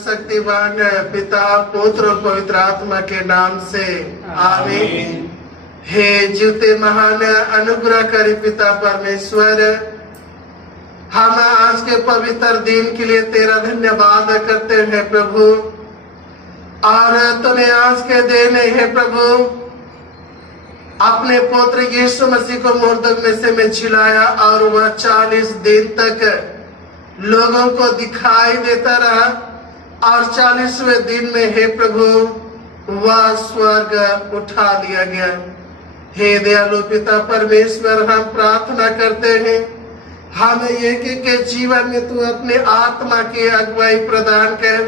सर्वशक्तिमान पिता पुत्र और पवित्र आत्मा के नाम से आमीन। हे जीवते महान अनुग्रहकारी पिता परमेश्वर, हम आज के पवित्र दिन के लिए तेरा धन्यवाद करते हैं प्रभु। और तूने आज के दिन है प्रभु अपने पुत्र यीशु मसीह को मुर्दों में से छिलाया और वह 40 दिन तक लोगों को दिखाई देता रहा और 40वें दिन में हे प्रभु वह स्वर्ग उठा लिया गया। हे दयालु पिता परमेश्वर, हम प्रार्थना करते हैं हमें एक के जीवन में तू अपने आत्मा की अगुवाई प्रदान कर,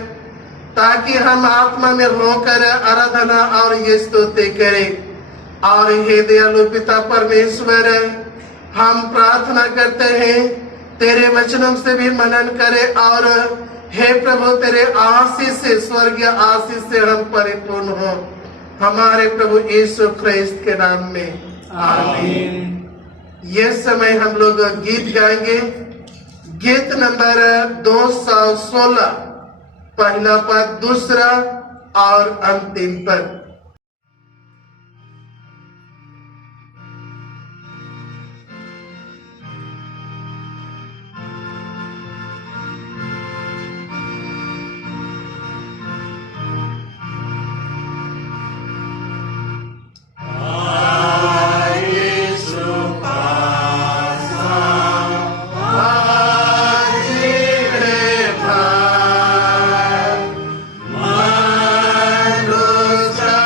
ताकि हम आत्मा में होकर आराधना और ये स्तुति करें। और हे दयालु पिता परमेश्वर, हम प्रार्थना करते हैं तेरे वचनों से भी मनन करें और हे प्रभु तेरे आशीष से, स्वर्गीय आशीष से हम परिपूर्ण हो, हमारे प्रभु यीशु ख्रिस्त के नाम में आमीन। ये समय हम लोग गीत गाएंगे। गीत नंबर 216, पहला पद, दूसरा और अंतिम पद। Manusa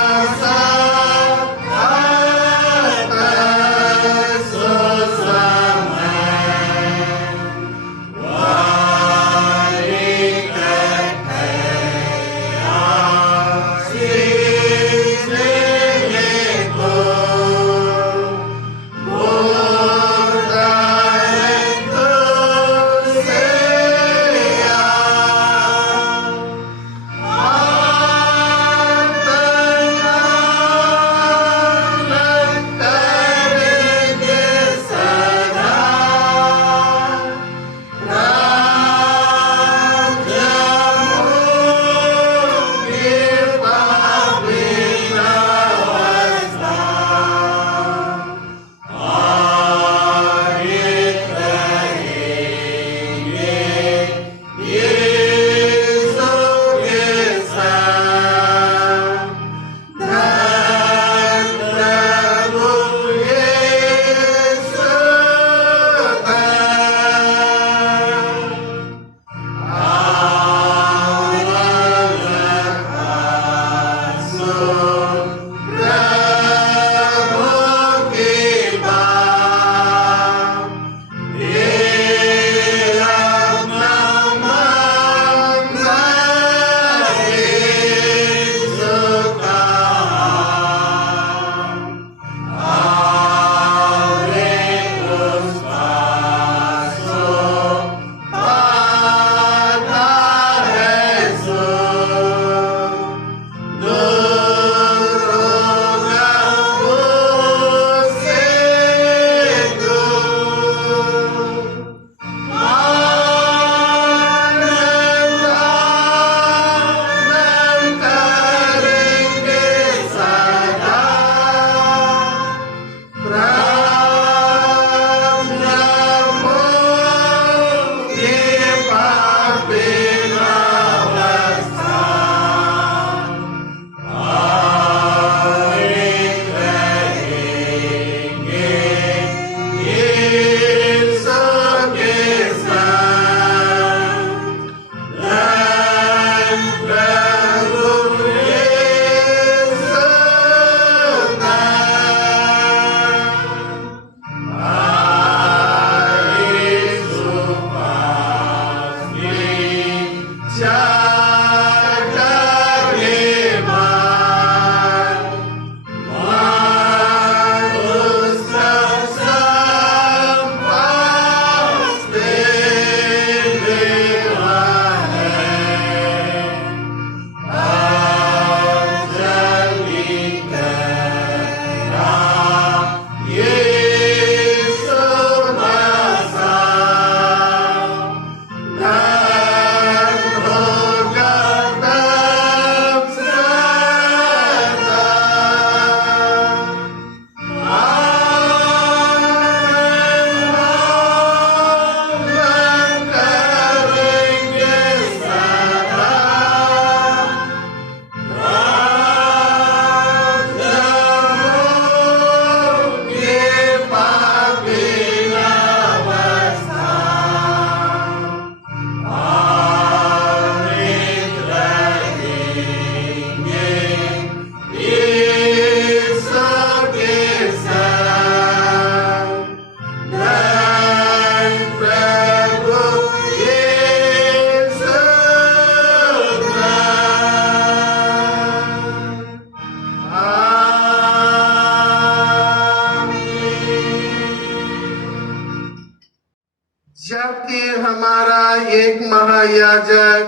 एक महायाजक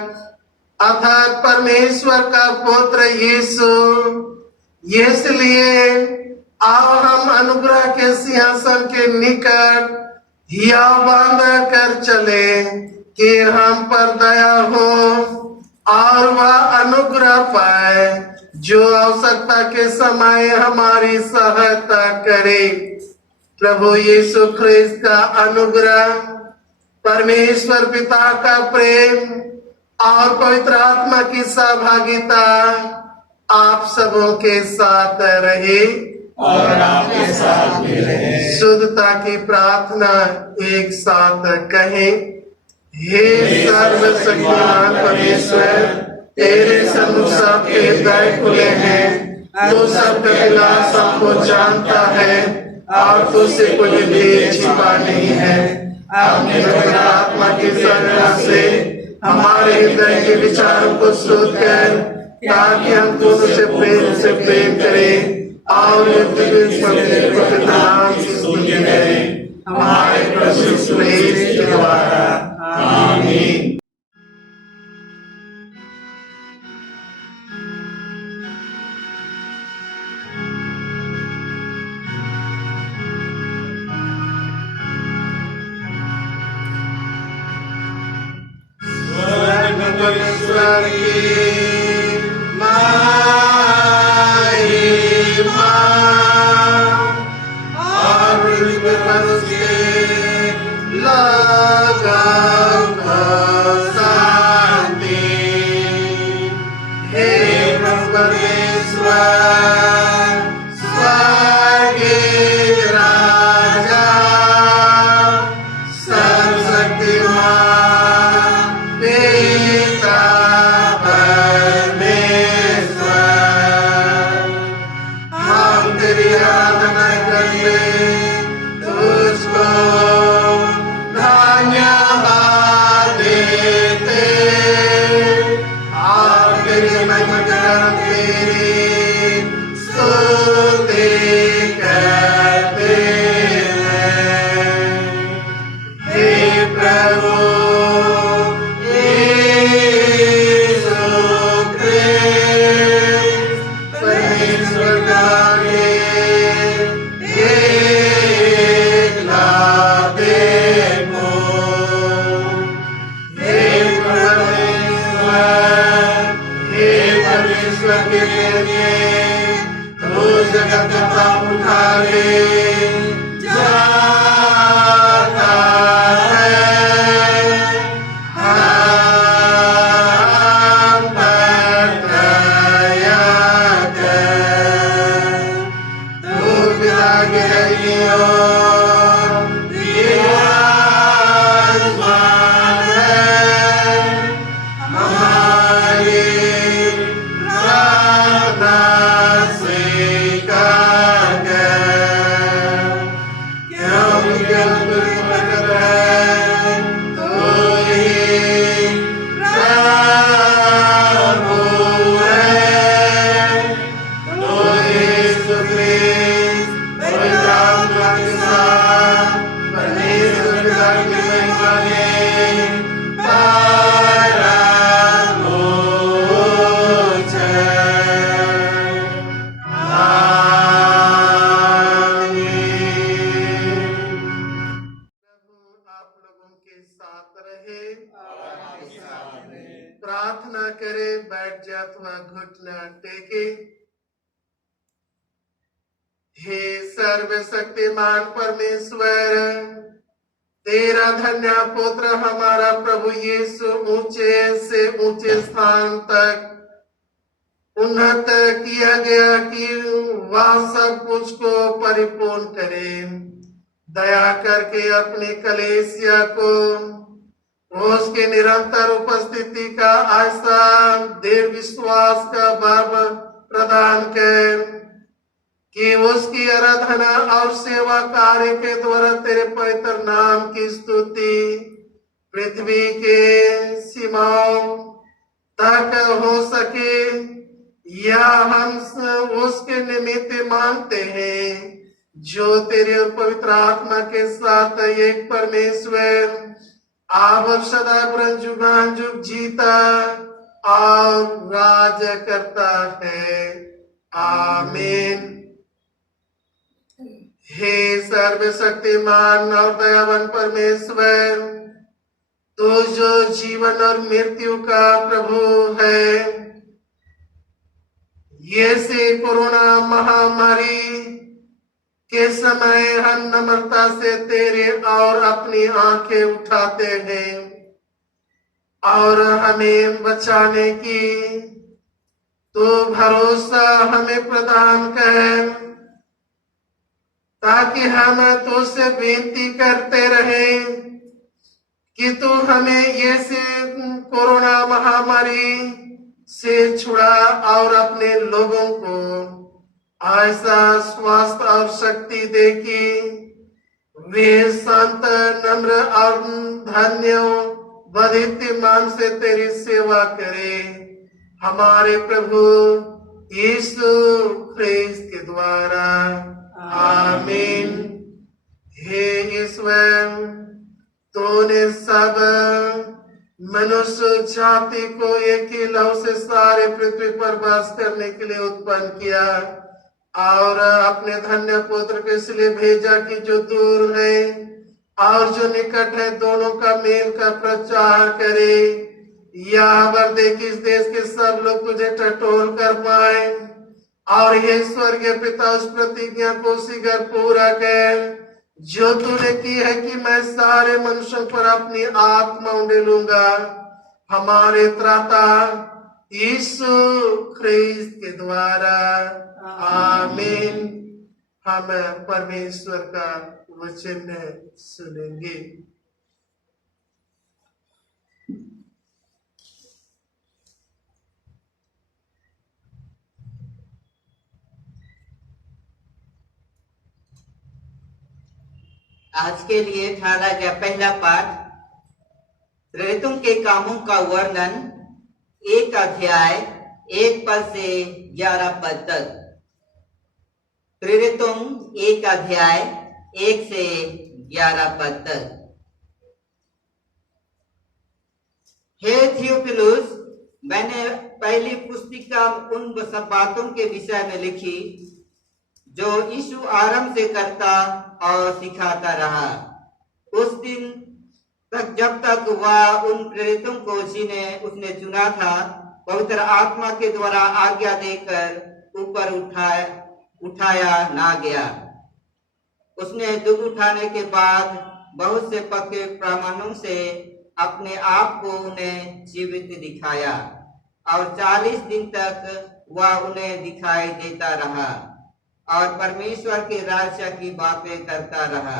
अर्थात परमेश्वर का पुत्र यीशु, इसलिए आओ हम अनुग्रह के सिंहासन के निकट या बांध कर चले कि हम पर दया हो और वह अनुग्रह पाए जो आवश्यकता के समय हमारी सहायता करे। प्रभु यीशु ख्रिस्त का अनुग्रह, परमेश्वर पिता का प्रेम और पवित्र आत्मा की सहभागिता आप सबों के साथ रहे और आपके साथ भी रहे। शुद्धता की प्रार्थना एक साथ कहें। हे सर्वशक्तिमान परमेश्वर, तेरे सम्मुख सबके हृदय खुले हैं, तू सबका अभिलाषा को जानता है और तुझसे कोई भेद छिपा नहीं है। अपने पवित्र आत्मा की सहायता से हमारे हृदय के विचारों को शुद्ध कर, ताकि हम तुझसे प्रेम करें और पवित्र नाम की स्तुति करें हमारे प्रभु यीशु के द्वारा। आमीन। परमेश्वर की महिमा और उसके लगन शांति। हे परमेश्वर स्वर्गीय राजा, सर्वशक्तिमान पिता परमेश्वर, हम तेरी आराधना करते, तुझको धन्यवाद देते और तेरी महिमा करते, स्तुति करते हैं। हे प्रभु यीशु ख्रिस्त, परमेश्वर का एकलौते पुत्र, हे परमेश्वर के लिए तू जगत का पाप उठा ले जाता है। हम पर दया कर, तू पिता के हृदयों विराजमान है। हमारी प्रार्थना स्वीकार कर, क्योंकि हम पवित्र हैं, तू ही प्रभु है। तू यीशु ख्रिस्त पवित्र आत्मा के साथ परमेश्वर पिता की महिमा में परमोच्च है। आमीन। प्रभु आप लोगों के साथ रहे। प्रार्थना करे, बैठ जा अथवा घुटना टेके। हे सर्वशक्तिमान परमेश्वर, तेरा धन्य पुत्र हमारा प्रभु यीशु ऊंचे से ऊंचे स्थान तक उन्नत किया गया कि वह सब कुछ को परिपूर्ण करे। दया करके अपनी कलीसिया को उसके निरंतर उपस्थिति का आशा दृढ़ विश्वास का बल प्रदान कर, कि उसकी आराधना और सेवा कार्य के द्वारा तेरे पवित्र नाम की स्तुति पृथ्वी के सीमाओं तक हो सके। यह हम उसके निमित्त मांगते हैं जो तेरे और पवित्र आत्मा के साथ एक परमेश्वर आप अब सदा परम जुगान जुग जीता और राज करता है। आमीन। हे सर्वशक्तिमान और दयावान परमेश्वर, तो जो जीवन और मृत्यु का प्रभु है, ये से कोरोना महामारी के समय हम नम्रता से तेरे और अपनी आंखें उठाते हैं और हमें बचाने की तो भरोसा हमें प्रदान कर, ताकि हम तुझसे बेनती करते रहें कि तू हमें ये से कोरोना महामारी से छुड़ा और अपने लोगों को ऐसा स्वास्थ्य और शक्ति दे कि वे संत नम्र और धन्य बधिमान से तेरी सेवा करे। हमारे प्रभु यीशु ख्रिस्त के द्वारा। आमीन। हे ईश्वर, तूने सब मनुष्य जाति को एक ही लहू से सारे पृथ्वी पर वास करने के लिए उत्पन्न किया और अपने धन्य पुत्र को इसलिए भेजा कि जो दूर है और जो निकट है दोनों का मेल का प्रचार करे। यहाँ पर देख इस देश के सब लोग तुझे टटोल कर पाए और ये स्वर्गीय पिता उस प्रतिज्ञा को शीघ्र पूरा कर जो तूने की है कि मैं सारे मनुष्यों पर अपनी आत्मा उंडेलूंगा। हमारे त्राता यीशु ख्रिस्त के द्वारा। आमीन। हम परमेश्वर का वचन सुनेंगे। आज के लिए ठाना गया पहला पाठ प्रेरितों के कामों का वर्णन 1 अध्याय 1 पद से 11 पद तक। प्रेरितों 1 अध्याय 1 से 11 पद तक। हे थियोफिलुस, मैंने पहली पुस्तिका उन सब बातों के विषय में लिखी जो यीशु आरंभ से करता और सिखाता रहा, उस दिन तक जब तक वह उन प्रेरितों को जिन्हें उसने चुना था पवित्र आत्मा के द्वारा आज्ञा देकर ऊपर उठाया ना गया। उसने दुख उठाने के बाद बहुत से पक्के प्रमाणों से अपने आप को उन्हें जीवित दिखाया और 40 दिन तक वह उन्हें दिखाई देता रहा और परमेश्वर के राज्य की बातें करता रहा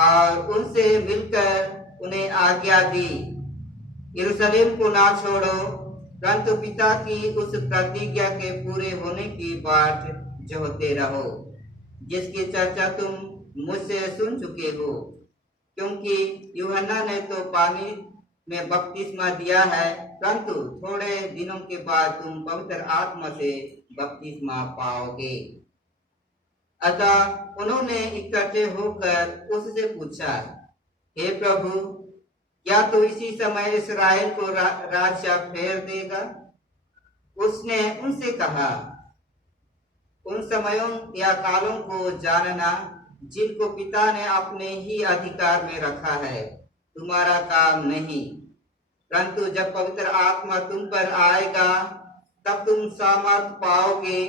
और उनसे मिलकर उन्हें आज्ञा दी, यरूशलेम को ना छोड़ो, परंतु पिता की उस प्रतिज्ञा के पूरे होने की बाट जोहते रहो जिसकी चर्चा तुम मुझसे सुन चुके हो। क्योंकि यूहन्ना ने तो पानी में बपतिस्मा दिया है, परंतु थोड़े दिनों के बाद तुम पवित्र आत्मा से बपतिस्मा पाओगे। अतः उन्होंने इकट्ठे होकर उससे पूछा, हे प्रभु, क्या तू इसी समय इस्राएल को राज्य फेर देगा? उसने उनसे कहा, उन समयों या कालों को जानना जिनको पिता ने अपने ही अधिकार में रखा है तुम्हारा काम नहीं, परंतु जब पवित्र आत्मा तुम पर आएगा तब तुम सामर्थ पाओगे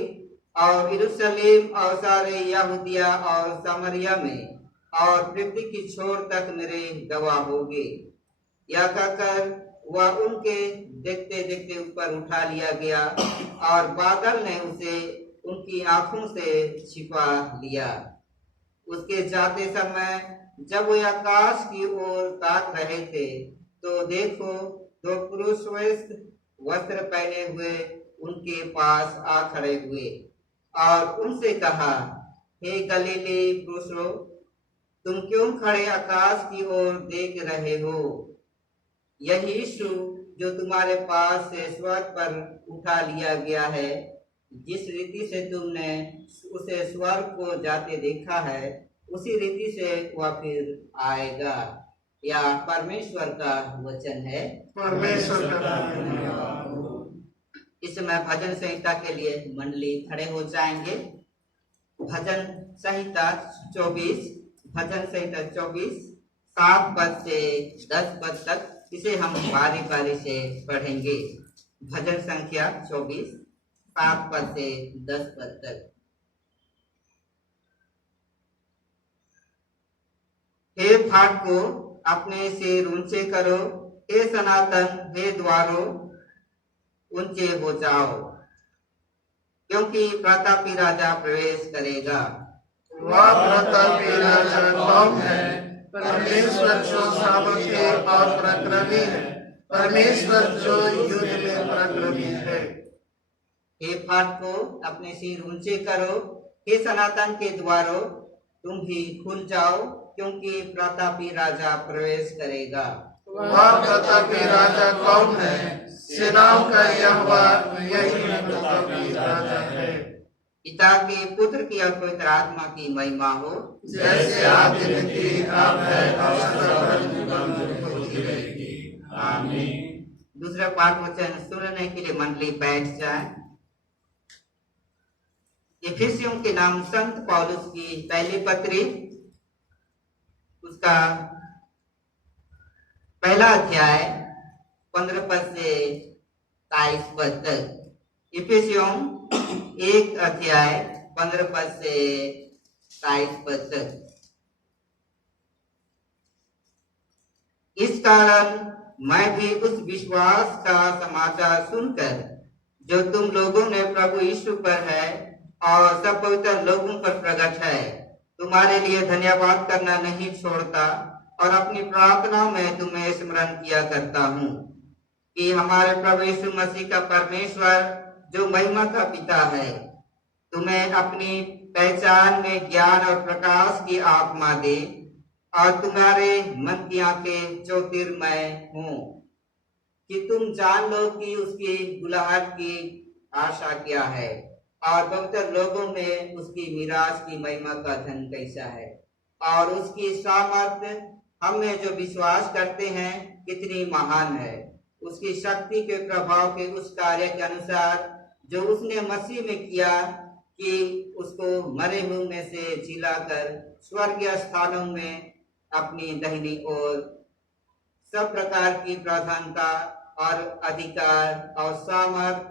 और यरूशलेम और सारे यहूदिया और सामरिया में और पृथ्वी की छोर तक मेरे गवाह होगे। यह कहकर वह उनके देखते देखते ऊपर उठा लिया गया और बादल ने उसे उनकी आंखों से छिपा लिया। उसके जाते समय जब वे आकाश की ओर ताक रहे थे तो देखो, 2 पुरुष श्वेत वस्त्र पहने हुए उनके पास आ खड़े हुए और उनसे कहा, हे गलीली पुरुषों, तुम क्यों खड़े आकाश की ओर देख रहे हो? यही यीशु जो तुम्हारे पास से स्वर्ग पर उठा लिया गया है, जिस रीति से तुमने उसे स्वर्ग को जाते देखा है, उसी रीति से वह फिर आएगा। या परमेश्वर का वचन है। परमेश्वर का धन्यवाद हो। इस समय भजन संहिता के लिए मंडली खड़े हो जाएंगे। भजन संहिता 24, भजन संहिता 24 7 पद से 10 पद तक, इसे हम बारी बारी से पढ़ेंगे। भजन संख्या 24 7 पद से 10 पद तक। हे फाटको अपने सिर ऊंचे करो, हे सनातन हे द्वारों ऊंचे हो जाओ, क्योंकि प्रतापी राजा प्रवेश करेगा। वह प्रतापी राजा कौन है? परमेश्वर जो सामर्थी और पराक्रमी है, परमेश्वर जो युद्ध में पराक्रमी है। हे फाटको अपने सिर ऊंचे करो, हे सनातन के द्वारों तुम भी खुल जाओ, क्योंकि प्रतापी राजा प्रवेश करेगा। वह प्रतापी राजा कौन है? सेनाओं का यहोवा यही प्रतापी राजा है। पिता के पुत्र की और पवित्र आत्मा की महिमा हो, जैसे आदि में थी, अब है और सदा होती रहेगी। आमीन। दूसरा पाठ वचन सुनने के लिए मंडली बैठ जाए। इफिसियों के नाम संत पौलुस की पहली पत्री, उसका पहला अध्याय 15 पद से 23 पद तक। इफिसियों 1 अध्याय 15 पद से 23 पद तक। इस कारण मैं भी उस विश्वास का समाचार सुनकर जो तुम लोगों ने प्रभु यीशु पर है और सब पवित्र लोगों पर प्रकट है, तुम्हारे लिए धन्यवाद करना नहीं छोड़ता और अपनी प्रार्थनाओं में तुम्हें स्मरण किया करता हूँ कि हमारे प्रभु यीशु मसीह का परमेश्वर जो महिमा का पिता है, तुम्हें अपनी पहचान में ज्ञान और प्रकाश की आत्मा दे और तुम्हारे मन की आंखें ज्योतिर्मय हों, कि तुम जान लो कि उसकी बुलाहट की आशा क्या है और पवित्र लोगों में उसकी मिराज की महिमा का धन कैसा है, और उसकी सामर्थ्य हम में जो विश्वास करते हैं कितनी महान है। उसकी शक्ति के प्रभाव के उस कार्य के अनुसार जो उसने मसीह में किया, कि उसको मरे हुए में से जिलाकर स्वर्गीय स्थानों में अपनी दाहिनी ओर सब प्रकार की प्रधानता और अधिकार और सामर्थ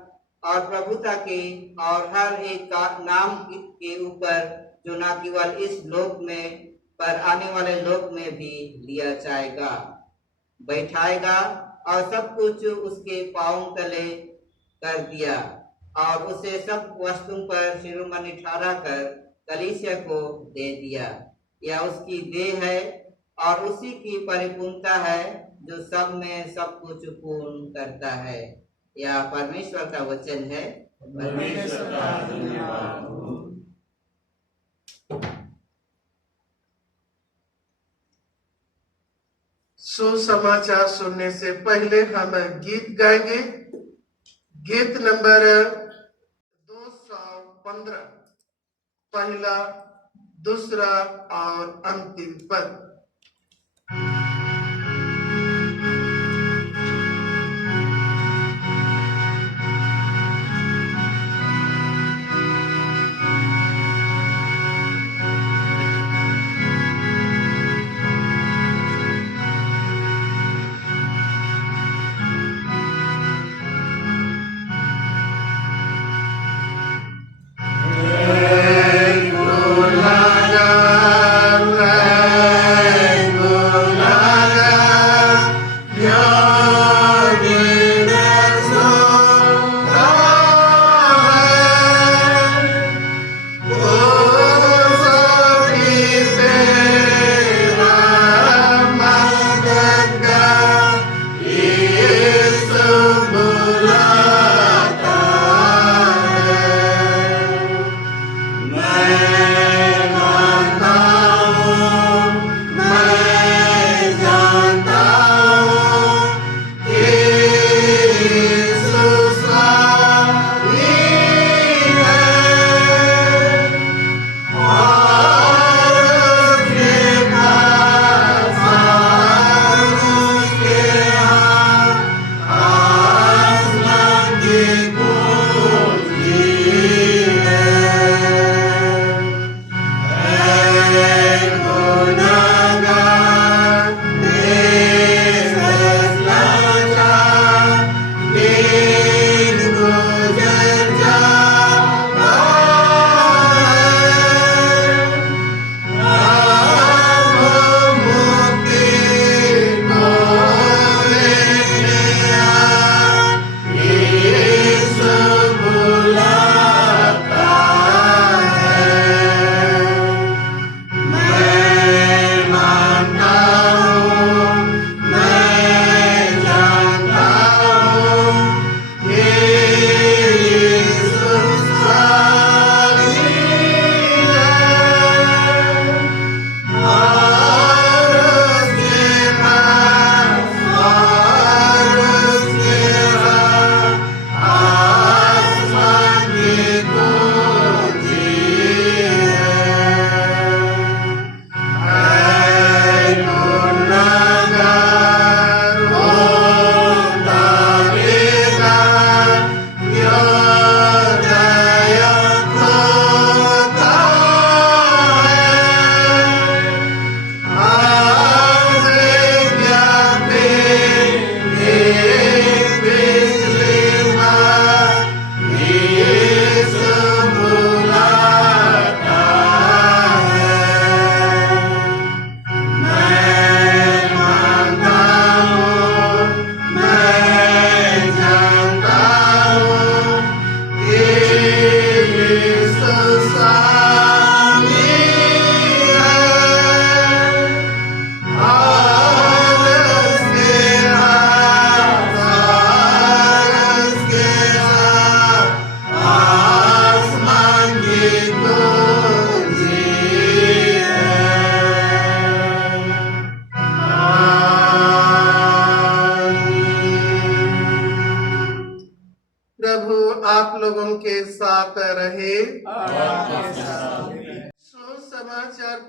और प्रभुता के और हर एक का नाम के ऊपर, जो न केवल इस लोक में पर आने वाले लोक में भी लिया जाएगा, बैठाएगा और सब कुछ उसके पांव तले कर दिया और उसे सब वस्तुओं पर शिरोमणि ठहरा कर कलीसिया को दे दिया। यह उसकी देह है और उसी की परिपूर्णता है जो सब में सब कुछ पूर्ण करता है। यह परमेश्वर का वचन है। परमेश्वर का धन्यवाद हो। सुसमाचार सुनने से पहले हम गीत गाएंगे। गीत नंबर 215, पहला, दूसरा और अंतिम पद।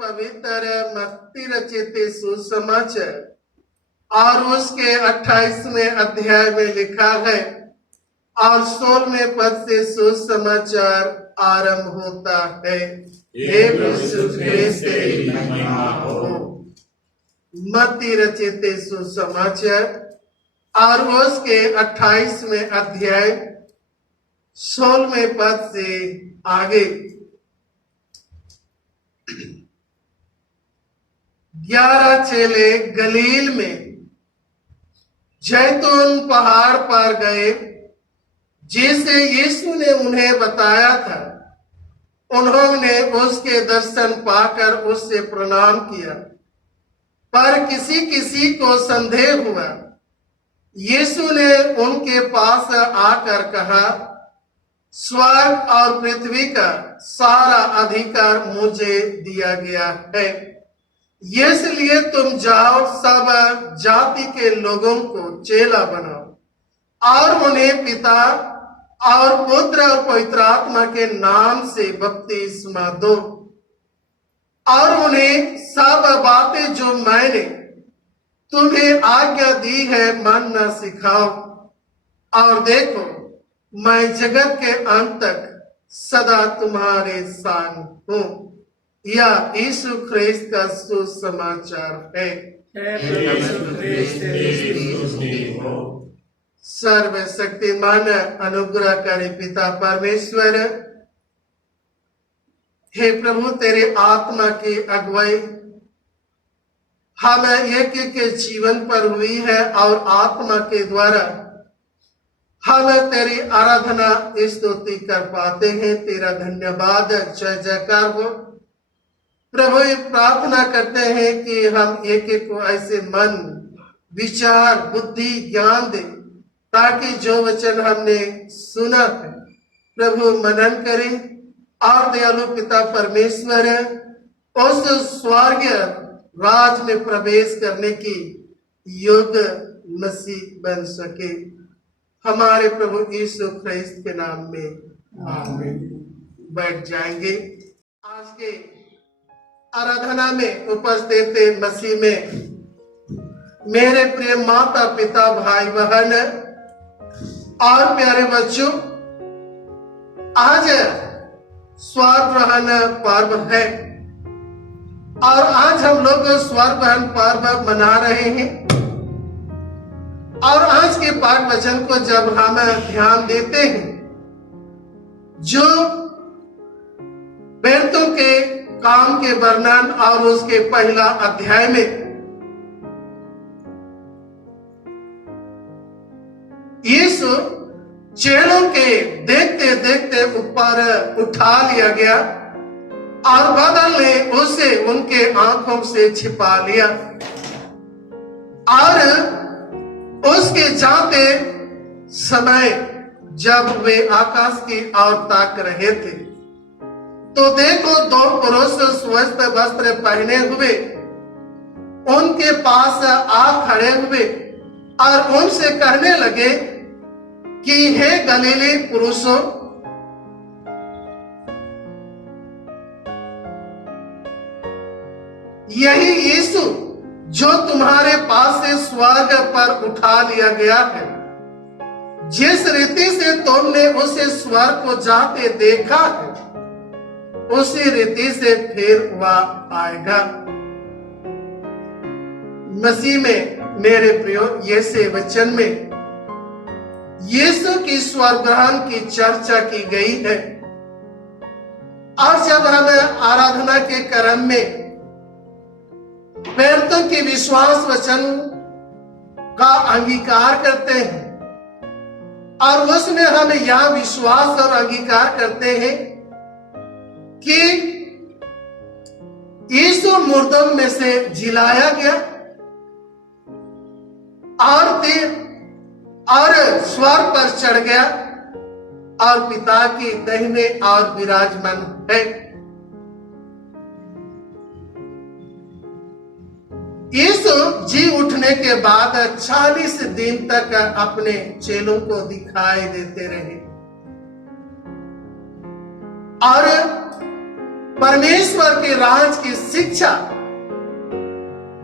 पवित्र मत्ती रचित सुसमाचार और उसके 28वें अध्याय में लिखा है और 16वें पद से सुसमाचार आरंभ होता है। हे यीशु ख्रिस्त तेरी महिमा हो। मत्ती रचित सुसमाचार और उसके 28वें अध्याय 16वें पद से आगे। 11 चेले गलील में जैतून पहाड़ पर गए जिसे यीशु ने उन्हें बताया था। उन्होंने उसके दर्शन पाकर उससे प्रणाम किया, पर किसी किसी को संदेह हुआ। यीशु ने उनके पास आकर कहा, स्वर्ग और पृथ्वी का सारा अधिकार मुझे दिया गया है, इसलिए तुम जाओ, सब जाति के लोगों को चेला बनाओ और उन्हें पिता और पुत्र और पवित्र आत्मा के नाम से बपतिस्मा दो और उन्हें सब बातें जो मैंने तुम्हें आज्ञा दी है मानना सिखाओ। और देखो, मैं जगत के अंत तक सदा तुम्हारे संग हूँ। यह यीशु ख्रिस्त का सुसमाचार है। सर्वशक्तिमान अनुग्रहकारी पिता परमेश्वर, हे प्रभु, तेरे आत्मा की अगुवाई हम एक के जीवन पर हुई है और आत्मा के द्वारा हम तेरी आराधना स्तुति कर पाते हैं। तेरा धन्यवाद, जय जयकार हो। प्रभु, प्रार्थना करते हैं कि हम एक एक को ऐसे मन, विचार, बुद्धि, ज्ञान दे ताकि जो वचन हमने सुना है प्रभु मनन करें और दयालु पिता परमेश्वर उस स्वर्गीय राज में प्रवेश करने की योग्य नसीब बन सके। हमारे प्रभु यीशु ख्रिस्त के नाम में आमीन। बैठ जाएंगे। आज के आराधना में उपस्थित मसीह में मेरे प्रिय माता पिता, भाई बहन और प्यारे बच्चों, आज स्वर ग्रहण पर्व है और आज हम लोग स्वर ग्रहण पर्व मना रहे हैं। और आज के पाठ वचन को जब हम ध्यान देते हैं, जो बेरतों के काम के वर्णन और उसके पहला अध्याय में यीशु चेलों के देखते देखते ऊपर उठा लिया गया और बादल ने उसे उनके आंखों से छिपा लिया और उसके जाते समय जब वे आकाश की ओर ताक रहे थे तो देखो, 2 पुरुष स्वस्थ वस्त्र पहने हुए उनके पास आ खड़े हुए और उनसे कहने लगे कि हे गलीली पुरुषों, यही यीशु जो तुम्हारे पास से स्वर्ग पर उठा लिया गया है, जिस रीति से तुमने उसे स्वर्ग को जाते देखा है, उसी रीति से फिर वह आएगा। मसीह में मेरे प्रियो, ये से वचन में यीशु की स्वर्ग ग्रहण की चर्चा की गई है। और जब हम आराधना के क्रम में प्रेरितों के विश्वास वचन का अंगीकार करते हैं और उसमें हम यह विश्वास और अंगीकार करते हैं कि यीशु मुर्दों में से जिलाया गया और स्वर्ग पर चढ़ गया और पिता की दाहिने और विराजमान है। यीशु जी उठने के बाद 40 दिन तक अपने चेलों को दिखाई देते रहे और परमेश्वर के राज की शिक्षा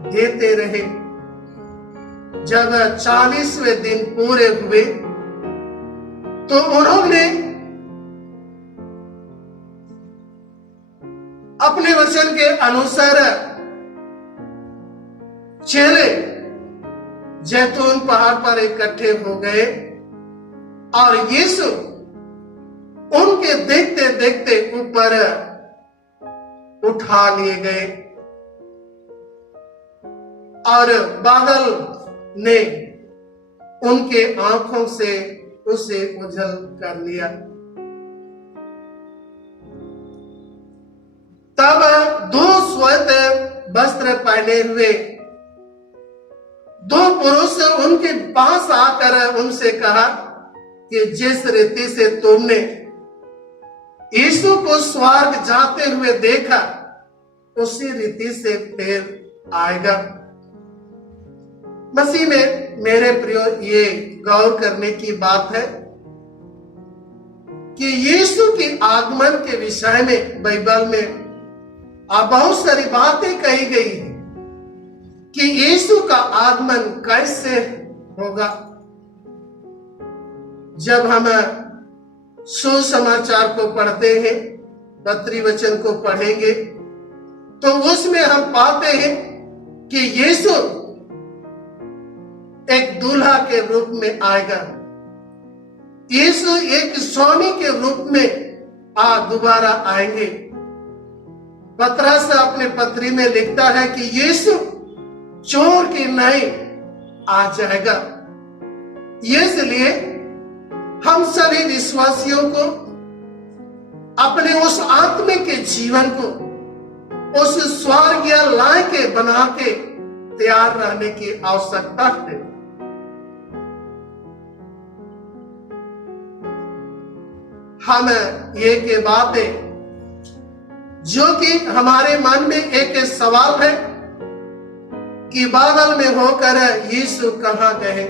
देते रहे। जब 40वें दिन पूरे हुए तो उन्होंने अपने वचन के अनुसार चेले जैतून पहाड़ पर इकट्ठे हो गए और यीशु उनके देखते देखते ऊपर उठा लिए गए और बादल ने उनके आंखों से उसे ओझल कर लिया। तब दो श्वेत वस्त्र पहने हुए दो पुरुष उनके पास आकर उनसे कहा कि जिस रीति से तुमने यीशु को स्वर्ग जाते हुए देखा उसी रीति से फिर आएगा। मसीह में मेरे प्रियो, ये गौर करने की बात है कि यीशु के आगमन के विषय में बाइबल में बहुत सारी बातें कही गई है कि यीशु का आगमन कैसे होगा। जब हम सुसमाचार को पढ़ते हैं, पत्री वचन को पढ़ेंगे तो उसमें हम पाते हैं कि यीशु एक दूल्हा के रूप में आएगा। यीशु एक स्वामी के रूप में दोबारा आएंगे। पतरस अपने पत्री में लिखता है कि यीशु चोर की नहीं आ जाएगा। इसलिए हम सभी विश्वासियों को अपने उस आत्मिक के जीवन को उस स्वर्गीय लाय के बना के तैयार रहने की आवश्यकता है। हम ये के बातें जो कि हमारे मन में एक सवाल है कि बादल में होकर यीशु कहां गए।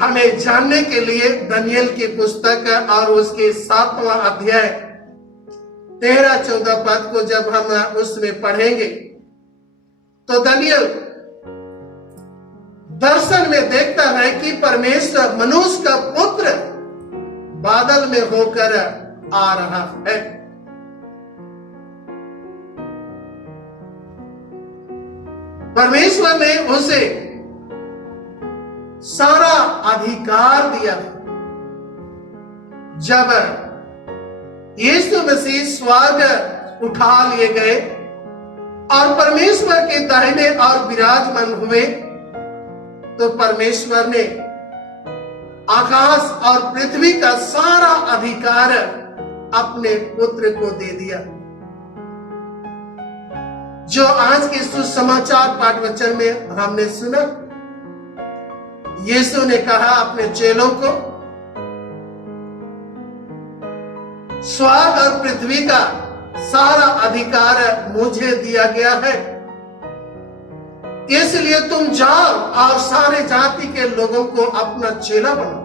हमें जानने के लिए दानियेल की पुस्तक और उसके 7वां अध्याय 13-14 पद को जब हम उसमें पढ़ेंगे तो दानियेल दर्शन में देखता है कि परमेश्वर मनुष्य का पुत्र बादल में होकर आ रहा है। परमेश्वर ने उसे सारा अधिकार दिया। जब यीशु मसीह स्वर्ग उठा लिए गए और परमेश्वर के दाहिने और विराजमान हुए तो परमेश्वर ने आकाश और पृथ्वी का सारा अधिकार अपने पुत्र को दे दिया। जो आज के सुसमाचार पाठ वचन में हमने सुना, यीशु ने कहा अपने चेलों को, स्वर्ग और पृथ्वी का सारा अधिकार मुझे दिया गया है, इसलिए तुम जाओ और सारे जाति के लोगों को अपना चेला बनाओ,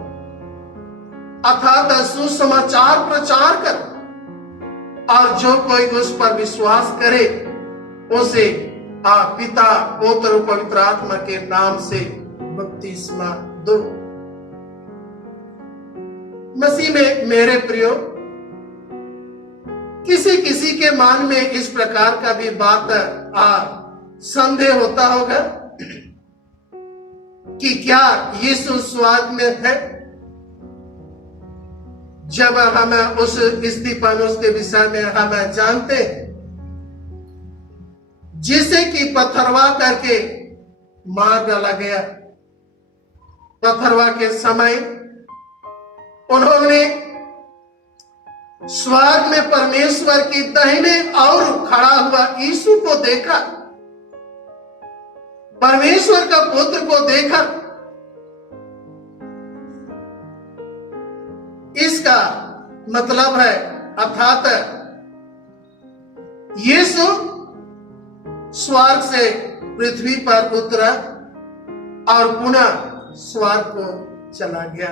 अर्थात सुसमाचार प्रचार करो, और जो कोई उस पर विश्वास करे उसे पिता पुत्र और पवित्र आत्मा के नाम से बपतिस्मा दो। मसीह में मेरे प्रियो, किसी किसी के मन में इस प्रकार का भी बात संदेह होता होगा कि क्या यीशु स्वर्ग में है। जब हम उस स्तिफनुस के विषय में हम जानते हैं, जिसे कि पत्थरवा करके मार डाला गया। पत्थरवा के समय उन्होंने स्वर्ग में परमेश्वर की दाहिने और खड़ा हुआ यीशु को देखा, परमेश्वर का पुत्र को देखा। इसका मतलब है अर्थात यीशु स्वर्ग से पृथ्वी पर उतरा और पुनः स्वर्ग को चला गया।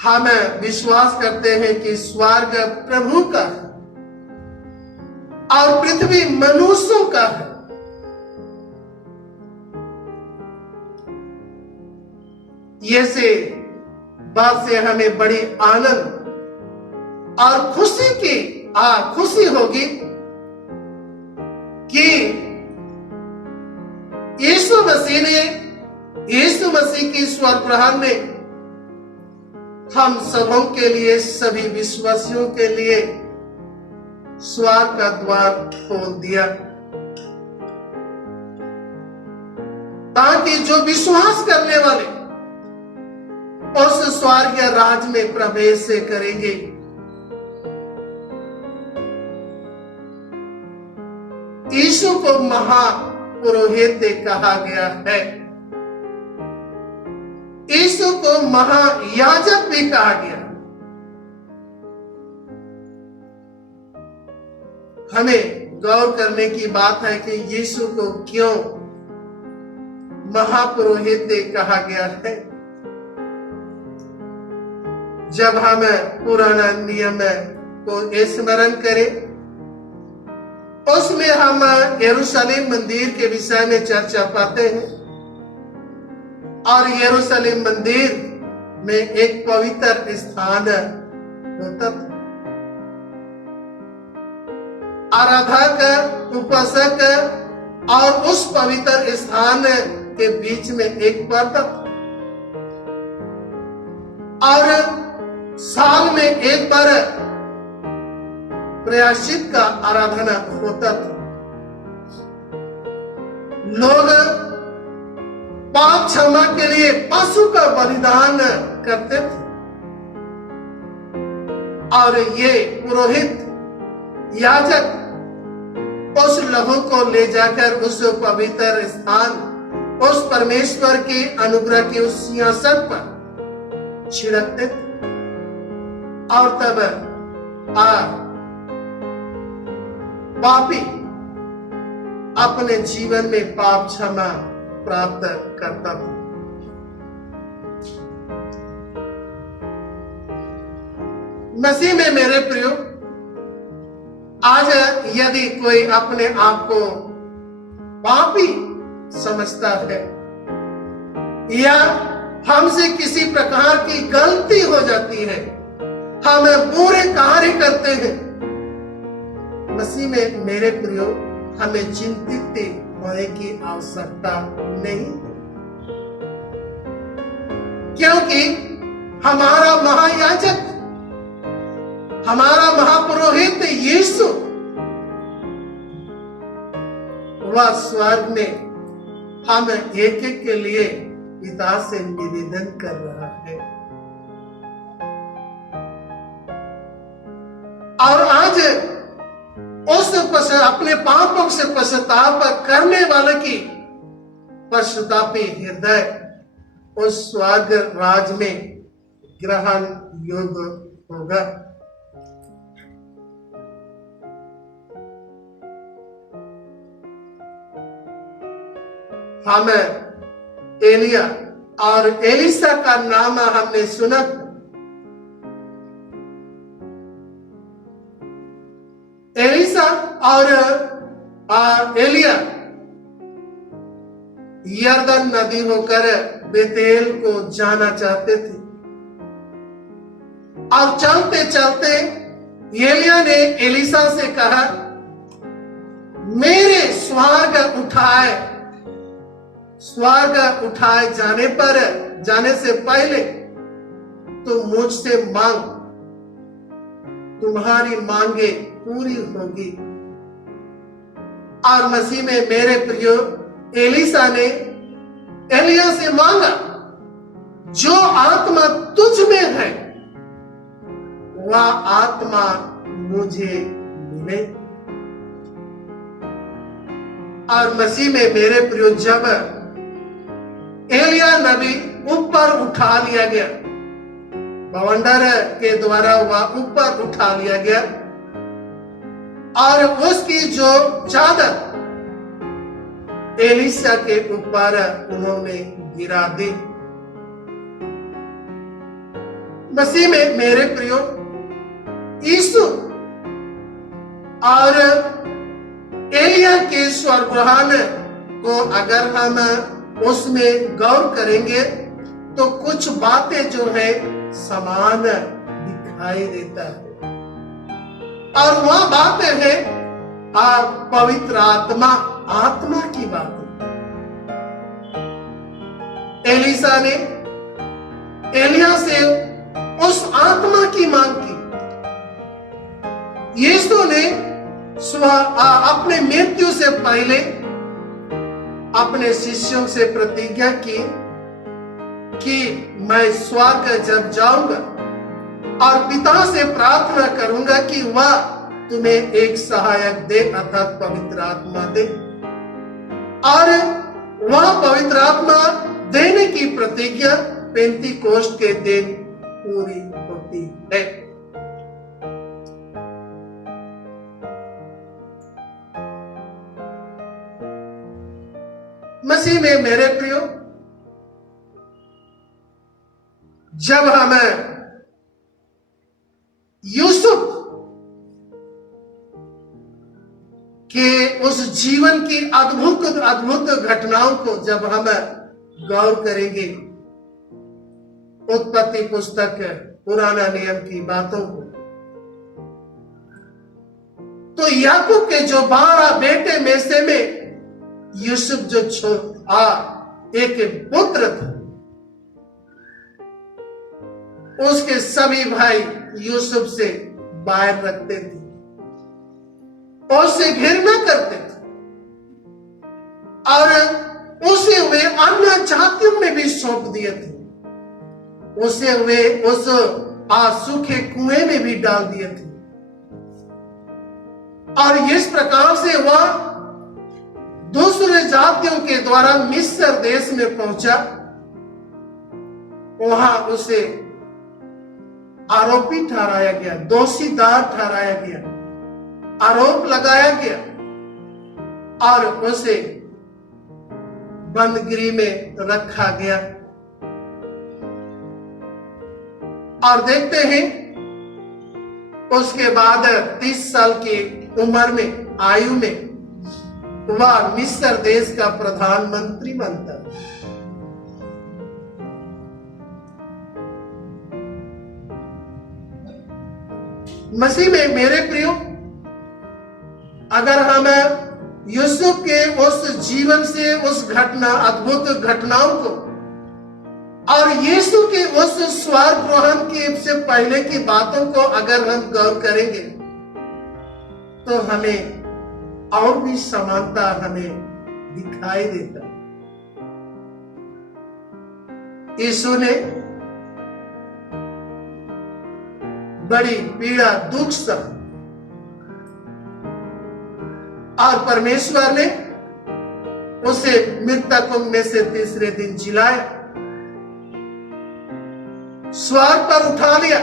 हम विश्वास करते हैं कि स्वर्ग प्रभु का है और पृथ्वी मनुष्यों का है। ये से बात से हमें बड़ी आनंद और खुशी होगी कि यीशु मसीह की स्वर्ग प्रहार में हम सबों के लिए, सभी विश्वासियों के लिए स्वर्ग का द्वार खोल दिया, ताकि जो विश्वास करने वाले उस स्वर्गीय राज में प्रवेश करेंगे। यीशु को महापुरोहित कहा गया है, यीशु को महायाजक भी कहा गया। हमें गौर करने की बात है कि यीशु को क्यों महापुरोहित कहा गया है। जब हम पुराना नियम को स्मरण करें, उसमें हम यरूशलेम मंदिर के विषय में चर्चा पाते हैं और यरूशलेम मंदिर में एक पवित्र स्थान होता था। आराधक, उपासक और उस पवित्र स्थान के बीच में एक पर्दा था और साल में एक बार प्रायश्चित का आराधना होता था। लोग पाप क्षमा के लिए पशु का बलिदान करते थे और ये पुरोहित, याजक उस लहू को ले जाकर उस पवित्र स्थान, उस परमेश्वर के अनुग्रह के उस सिंहासन पर छिड़कते थे और तब पापी अपने जीवन में पाप क्षमा प्राप्त करता था। मसीह में मेरे प्रियो, आज यदि कोई अपने आप को पापी समझता है या हमसे किसी प्रकार की गलती हो जाती है, हम बुरे कार्य करते हैं, मसीह में मेरे प्रियो हमें चिंतित होने की आवश्यकता नहीं, क्योंकि हमारा महायाजक, हमारा महापुरोहित यीशु वह स्वर्ग में हम एक एक के लिए पिता से निवेदन कर रहा है। और आज उस अपने पापों से पश्चाताप करने वाले की पश्चातापी हृदय उस स्वर्ग राज में ग्रहण योग्य होगा। हम एलिया और एलिसा का नाम हमने सुना। एलिसा और एलिया यरदन नदी होकर बेतेल को जाना चाहते थे और चलते चलते एलिया ने एलिसा से कहा, मेरे स्वर्ग उठाए जाने से पहले तुम मुझसे मांग, तुम्हारी मांगे पूरी होगी। और मसीह में मेरे प्रियो, एलिसा ने एलिया से मांगा, जो आत्मा तुझ में है वह आत्मा मुझे मिले। और मसीह में मेरे प्रियो, जब एलिया नबी ऊपर उठा लिया गया, बवंडर के द्वारा वह ऊपर उठा लिया गया और उसकी जो चादर एलिसा के ऊपर उन्होंने गिरा दी। मसीह में मेरे प्रियो, यीशु और एलिया के स्वर्गरोहण को अगर हम उसमें गौर करेंगे तो कुछ बातें जो है समान दिखाई देता है, और वह बातें है पवित्र आत्मा की बातें। एलिसा ने एलिया से उस आत्मा की मांग की। यीशु ने अपने मृत्यु से पहले अपने शिष्यों से प्रतिज्ञा की कि मैं स्वर्ग जब जाऊंगा और पिता से प्रार्थना करूंगा कि वह तुम्हें एक सहायक दे, अर्थात पवित्र आत्मा दे, और वह पवित्र आत्मा देने की प्रतिज्ञा पेंतीकोस्ट के दिन पूरी होती है। मसीह में मेरे प्रियो, जब हम यूसुफ के उस जीवन की अद्भुत घटनाओं को जब हम गौर करेंगे, उत्पत्ति पुस्तक पुराना नियम की बातों को, तो याकूब के जो 12 बेटे में से में यूसुफ जो एक पुत्र था, उसके सभी भाई यूसुफ से बैर रखते थे और उसे घृणा करते थे, और उसे वे अन्य जातियों में भी सौंप दिए थे, उसे वे उस सूखे कुएं में भी डाल दिए थे, और इस प्रकार से वह दूसरे जातियों के द्वारा मिस्र देश में पहुंचा। वहां उसे आरोपी ठहराया गया, दोषीदार ठहराया गया, आरोप लगाया गया, और उसे बंदगिरी में रखा गया। और देखते हैं उसके बाद 30 साल की उम्र में, आयु में, वह मिस्र देश का प्रधानमंत्री बनता है। मसीह में मेरे प्रियो, अगर हम यूसुफ के उस जीवन से, उस अद्भुत घटनाओं को, और यीशु के उस स्वर्गरोहण के से पहले की बातों को अगर हम गौर करेंगे, तो हमें और भी समानता हमें दिखाई देता। यीशु ने बड़ी पीड़ा, दुख सहा, और परमेश्वर ने उसे मृतकों में से तीसरे दिन जिलाया, स्वर्ग पर उठा लिया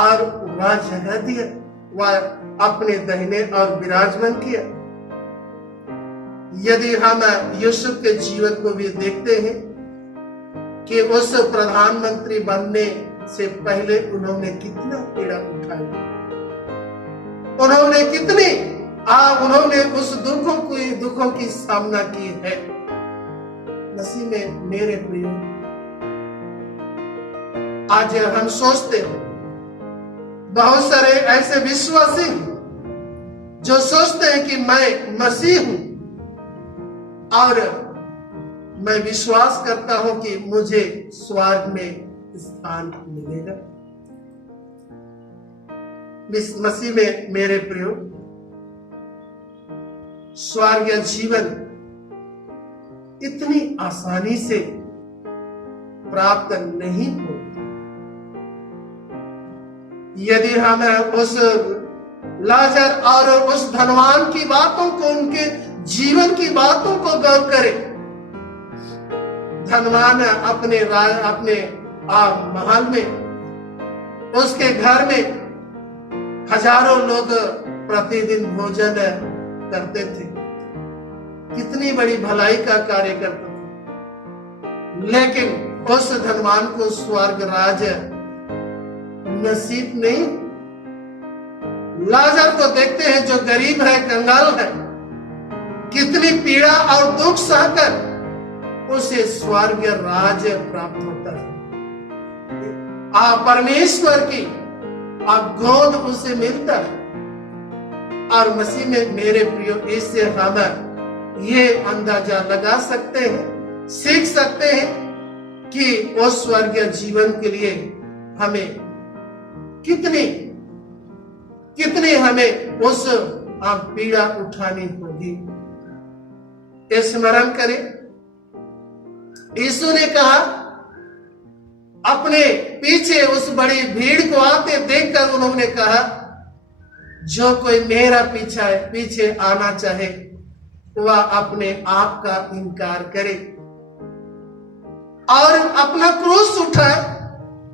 और वह जगह दिया, वह अपने दाहिने और विराजमान किया। यदि हम यूसुफ के जीवन को भी देखते हैं कि उस प्रधानमंत्री बनने से पहले उन्होंने कितना पीड़ा उठाई, उन्होंने उस दुखों की सामना की है। मसीह में मेरे प्रिय, आज हम सोचते हैं, बहुत सारे ऐसे विश्वासी जो सोचते हैं कि मैं मसीह हूं और मैं विश्वास करता हूं कि मुझे स्वर्ग में स्थान मिलेगा। मसीह में मेरे प्रियो, स्वर्गीय जीवन इतनी आसानी से प्राप्त नहीं हो। यदि हम उस लाजर और उस धनवान की बातों को, उनके जीवन की बातों को गौर करें, धनवान अपने महल में, उसके घर में हजारों लोग प्रतिदिन भोजन करते थे, कितनी बड़ी भलाई का कार्य करते थे। लेकिन उस धनवान को स्वर्ग राज नसीब नहीं। लाजर को देखते हैं जो गरीब है, कंगाल है, कितनी पीड़ा और दुख सहकर उसे स्वर्गीय राज्य प्राप्त होता है। परमेश्वर की गोद उसे मिलता है। और मसीह में मेरे प्रियो, इससे हम ये अंदाजा लगा सकते हैं, सीख सकते हैं कि उस स्वर्गीय जीवन के लिए हमें कितनी हमें उस पीड़ा उठानी होगी। स्मरण करें, यीशु ने कहा, अपने पीछे उस बड़ी भीड़ को आते देखकर उन्होंने कहा, जो कोई मेरा पीछे आना चाहे वह अपने आप का इनकार करे और अपना क्रूस उठाए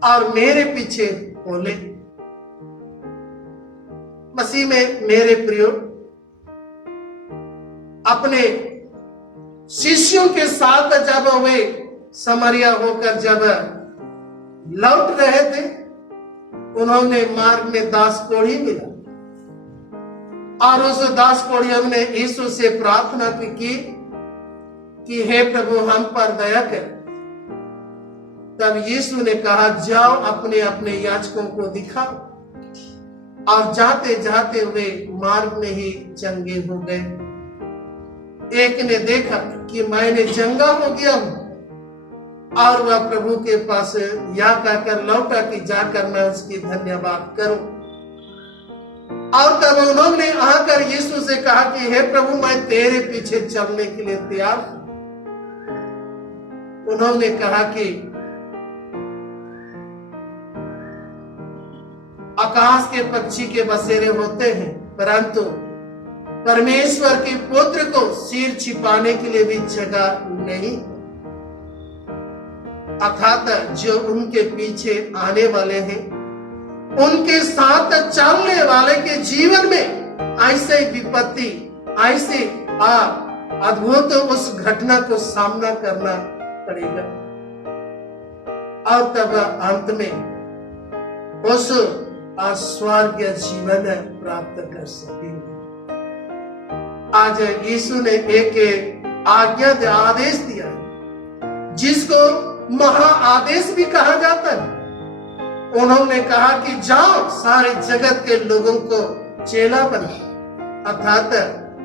और मेरे पीछे बोले। मसीह में मेरे प्रियो, अपने शिष्यों के साथ जब वे समरिया होकर जब लौट रहे थे, उन्होंने मार्ग में दास कोढ़ी मिला और उस दास कोढ़ियों ने यीशु से प्रार्थना की कि हे प्रभु, हम पर दया कर। तब यीशु ने कहा, जाओ अपने अपने याजकों को दिखाओ। और जाते जाते वे मार्ग में ही चंगे हो गए। एक ने देखा कि मैंने चंगा हो गया हूं और वह प्रभु के पास या कहकर लौटा कि जाकर मैं उसकी धन्यवाद करूं। और तब उन्होंने आकर यीशु से कहा कि हे प्रभु, मैं तेरे पीछे चलने के लिए तैयार हूं। उन्होंने कहा कि आकाश के पक्षी के बसेरे होते हैं, परंतु परमेश्वर के पुत्र को सिर छिपाने के लिए भी जगह नहीं। अर्थात जो उनके पीछे आने वाले हैं, उनके साथ चलने वाले के जीवन में ऐसे विपत्ति, ऐसे अद्भुत उस घटना को सामना करना पड़ेगा और तब अंत में उस स्वर्गीय जीवन प्राप्त कर सकेंगे। आज यीशु ने एक आदेश दिया जिसको महा आदेश भी कहा जाता है। उन्होंने कहा कि जाओ, सारे जगत के लोगों को चेला बनाओ, अर्थात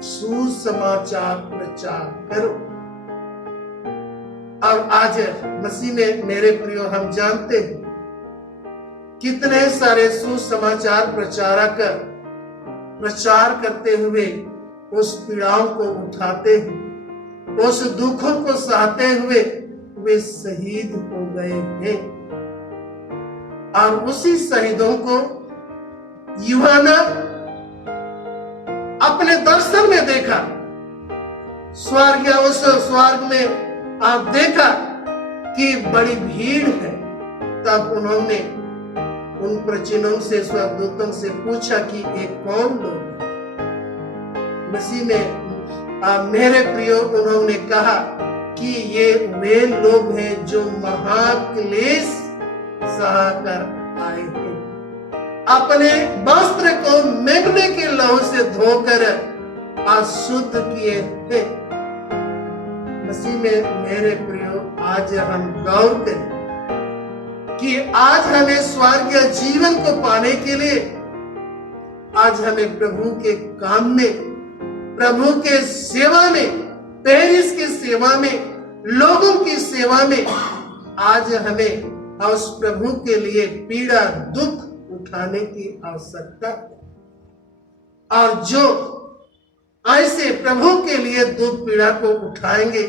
सुसमाचार प्रचार करो। और आज मसीह में मेरे प्रियो, हम जानते हैं कितने सारे सुसमाचार प्रचारक प्रचार करते हुए उस पीड़ाओं को उठाते हैं, उस दुखों को सहते हुए वे शहीद हो गए हैं। और उसी शहीदों को यूहन्ना अपने दर्शन में देखा। उस स्वर्ग में आप देखा कि बड़ी भीड़ है। तब उन्होंने उन प्रचिनों से, स्वर्गदूतों से पूछा कि ये कौन लोग हैं। मसीह में मेरे प्रियो, उन्होंने कहा कि ये वे लोग हैं जो महाक्लेश सहकर आए हैं, अपने वस्त्र को मेघने के लहू से धोकर अशुद्ध किए थे। मसीह में मेरे प्रियो, आज हम गौर करें कि आज हमें स्वर्गीय जीवन को पाने के लिए आज हमें प्रभु के काम में, प्रभु के सेवा में, पेरिस की सेवा में, लोगों की सेवा में आज हमें उस प्रभु के लिए पीड़ा, दुख उठाने की आवश्यकता है। और जो ऐसे प्रभु के लिए दुख पीड़ा को उठाएंगे,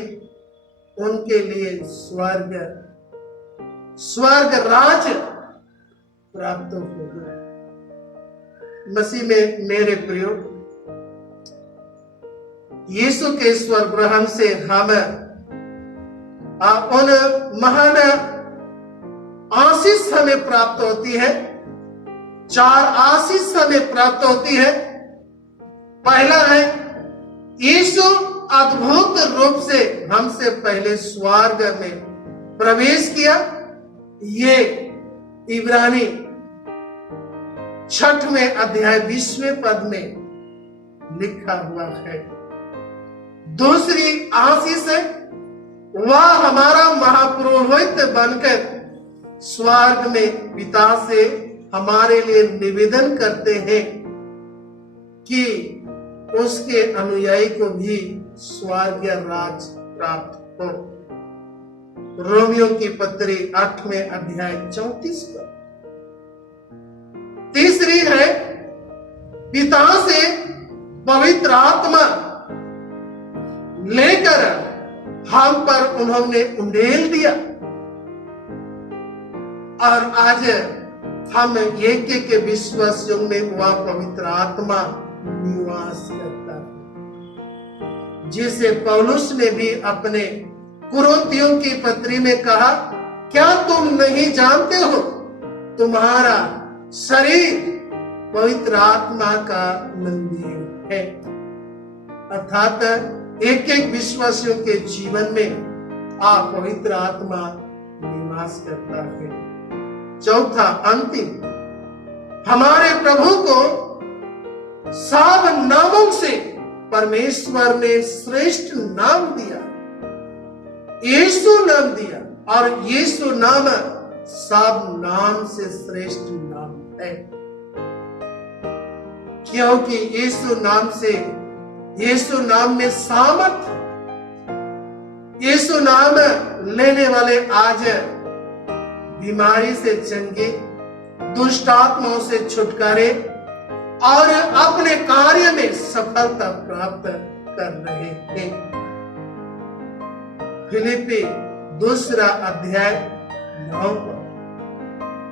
उनके लिए स्वर्ग राज प्राप्त होगा। मसीह में मेरे प्रियो, यीशु के स्वर्ग ग्रहण से हम उन महान आशीष हमें प्राप्त होती है। 4 आशीष हमें प्राप्त होती है। पहला है, यीशु अद्भुत रूप से हमसे पहले स्वर्ग में प्रवेश किया। ये इब्रानी 6वें अध्याय 20वें पद में लिखा हुआ है। दूसरी आशीष है, वह हमारा महापुरोहित बनकर स्वर्ग में पिता से हमारे लिए निवेदन करते हैं कि उसके अनुयायी को भी स्वर्गीय राज प्राप्त हो। रोमियो की पत्री 8वें अध्याय 34 पर। तीसरी है, पिता से पवित्र आत्मा लेकर हम पर उन्होंने उंडेल दिया और आज हम एक के विश्वासियों में वह पवित्र आत्मा निवास करता है, जिसे पौलुस ने भी अपने कुरिन्थियों की पत्री में कहा, क्या तुम नहीं जानते हो तुम्हारा शरीर पवित्र आत्मा का मंदिर है। अर्थात एक विश्वासियों के जीवन में आप पवित्र आत्मा निवास करता है। चौथा अंतिम, हमारे प्रभु को सब नामों से परमेश्वर ने श्रेष्ठ नाम दिया, यीशु नाम दिया, और यीशु नाम सब नाम से श्रेष्ठ नाम है, क्योंकि यीशु नाम में सामर्थ, यीशु नाम लेने वाले आज बीमारी से चंगे, दुष्ट आत्माओं से छुटकारे और अपने कार्य में सफलता प्राप्त कर रहे हैं। फिलिपी 2 अध्याय 9 पर।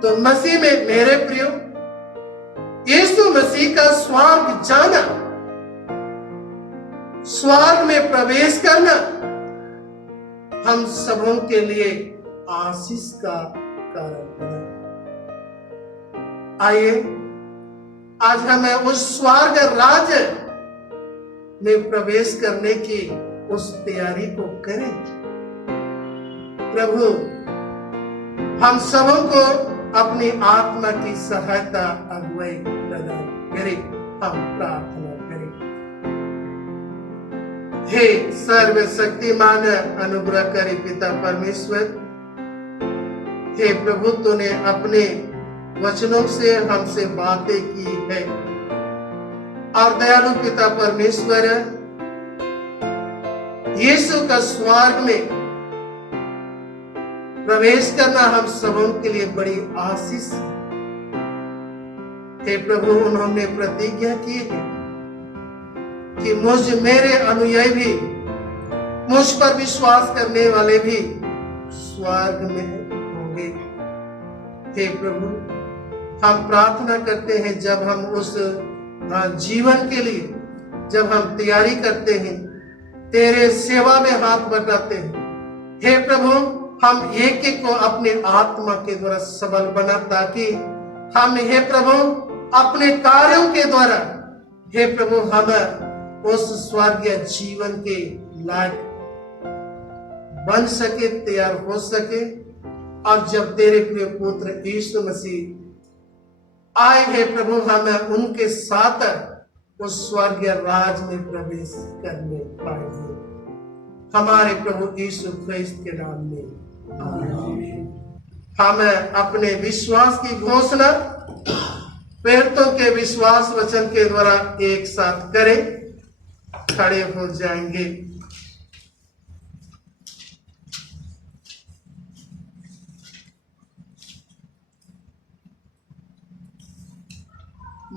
तो मसीह में मेरे प्रियो, यीशु मसीह का स्वर्ग जाना, स्वर्ग में प्रवेश करना हम सबों के लिए आशीष का कारण है। आइए आज हमें उस स्वर्ग राज्य में प्रवेश करने की उस तैयारी को करें। प्रभु हम सबों को अपनी आत्मा की सहायता अगुवाई प्रदान करे। हम प्रार्थना करें। हे सर्वशक्तिमान अनुग्रहकारी पिता परमेश्वर, हे प्रभु, तूने अपने वचनों से हमसे बातें की है और दयालु पिता परमेश्वर, यीशु का स्वर्ग में प्रवेश करना हम सबों के लिए बड़ी आशीष है। हे प्रभु, उन्होंने प्रतिज्ञा की है कि मेरे अनुयायी भी, मुझ पर विश्वास करने वाले भी स्वर्ग में होंगे। हे प्रभु, हम प्रार्थना करते हैं जब हम उस जीवन के लिए जब हम तैयारी करते हैं, तेरे सेवा में हाथ बटाते हैं, हे प्रभु, हम एक एक को अपने आत्मा के द्वारा सबल बना, ताकि हम, हे प्रभु, अपने कार्यों के द्वारा, हे प्रभु, हम उस स्वर्गीय जीवन के लायक बन सके, तैयार हो सके। और जब तेरे प्रिय पुत्र यीशु मसीह आए, हे प्रभु, हम उनके साथ उस स्वर्गीय राज में प्रवेश करने पाएंगे। हमारे प्रभु यीशु ख्रिस्त के नाम में हम अपने विश्वास की घोषणा प्रेरितों के विश्वास वचन के द्वारा एक साथ करें। खड़े हो जाएंगे।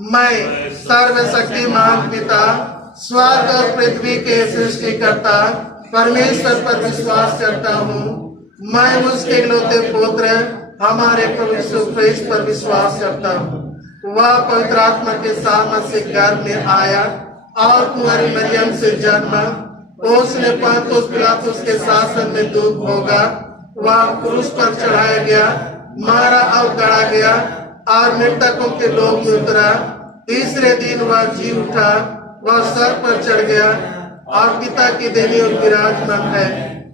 मैं सर्वशक्तिमान पिता, स्वर्ग और पृथ्वी के सृष्टिकर्ता परमेश्वर पर विश्वास करता हूँ। मैं उसके इकलौते पुत्र हमारे प्रभु यीशु ख्रिस्त पर विश्वास करता हूँ। वह पवित्र आत्मा के साथ से गर्भ में आया और कुंवारी मरियम से जन्मा। उसने पुन्तियुस पिलातुस के शासन में दुख भोगा। वह क्रूस पर चढ़ाया गया, मारा और गड़ा गया और मृतकों के लोक में उतरा। तीसरे दिन वह जी उठा। वह सर पर चढ़ गया और पिता की देनी और विराजमान है।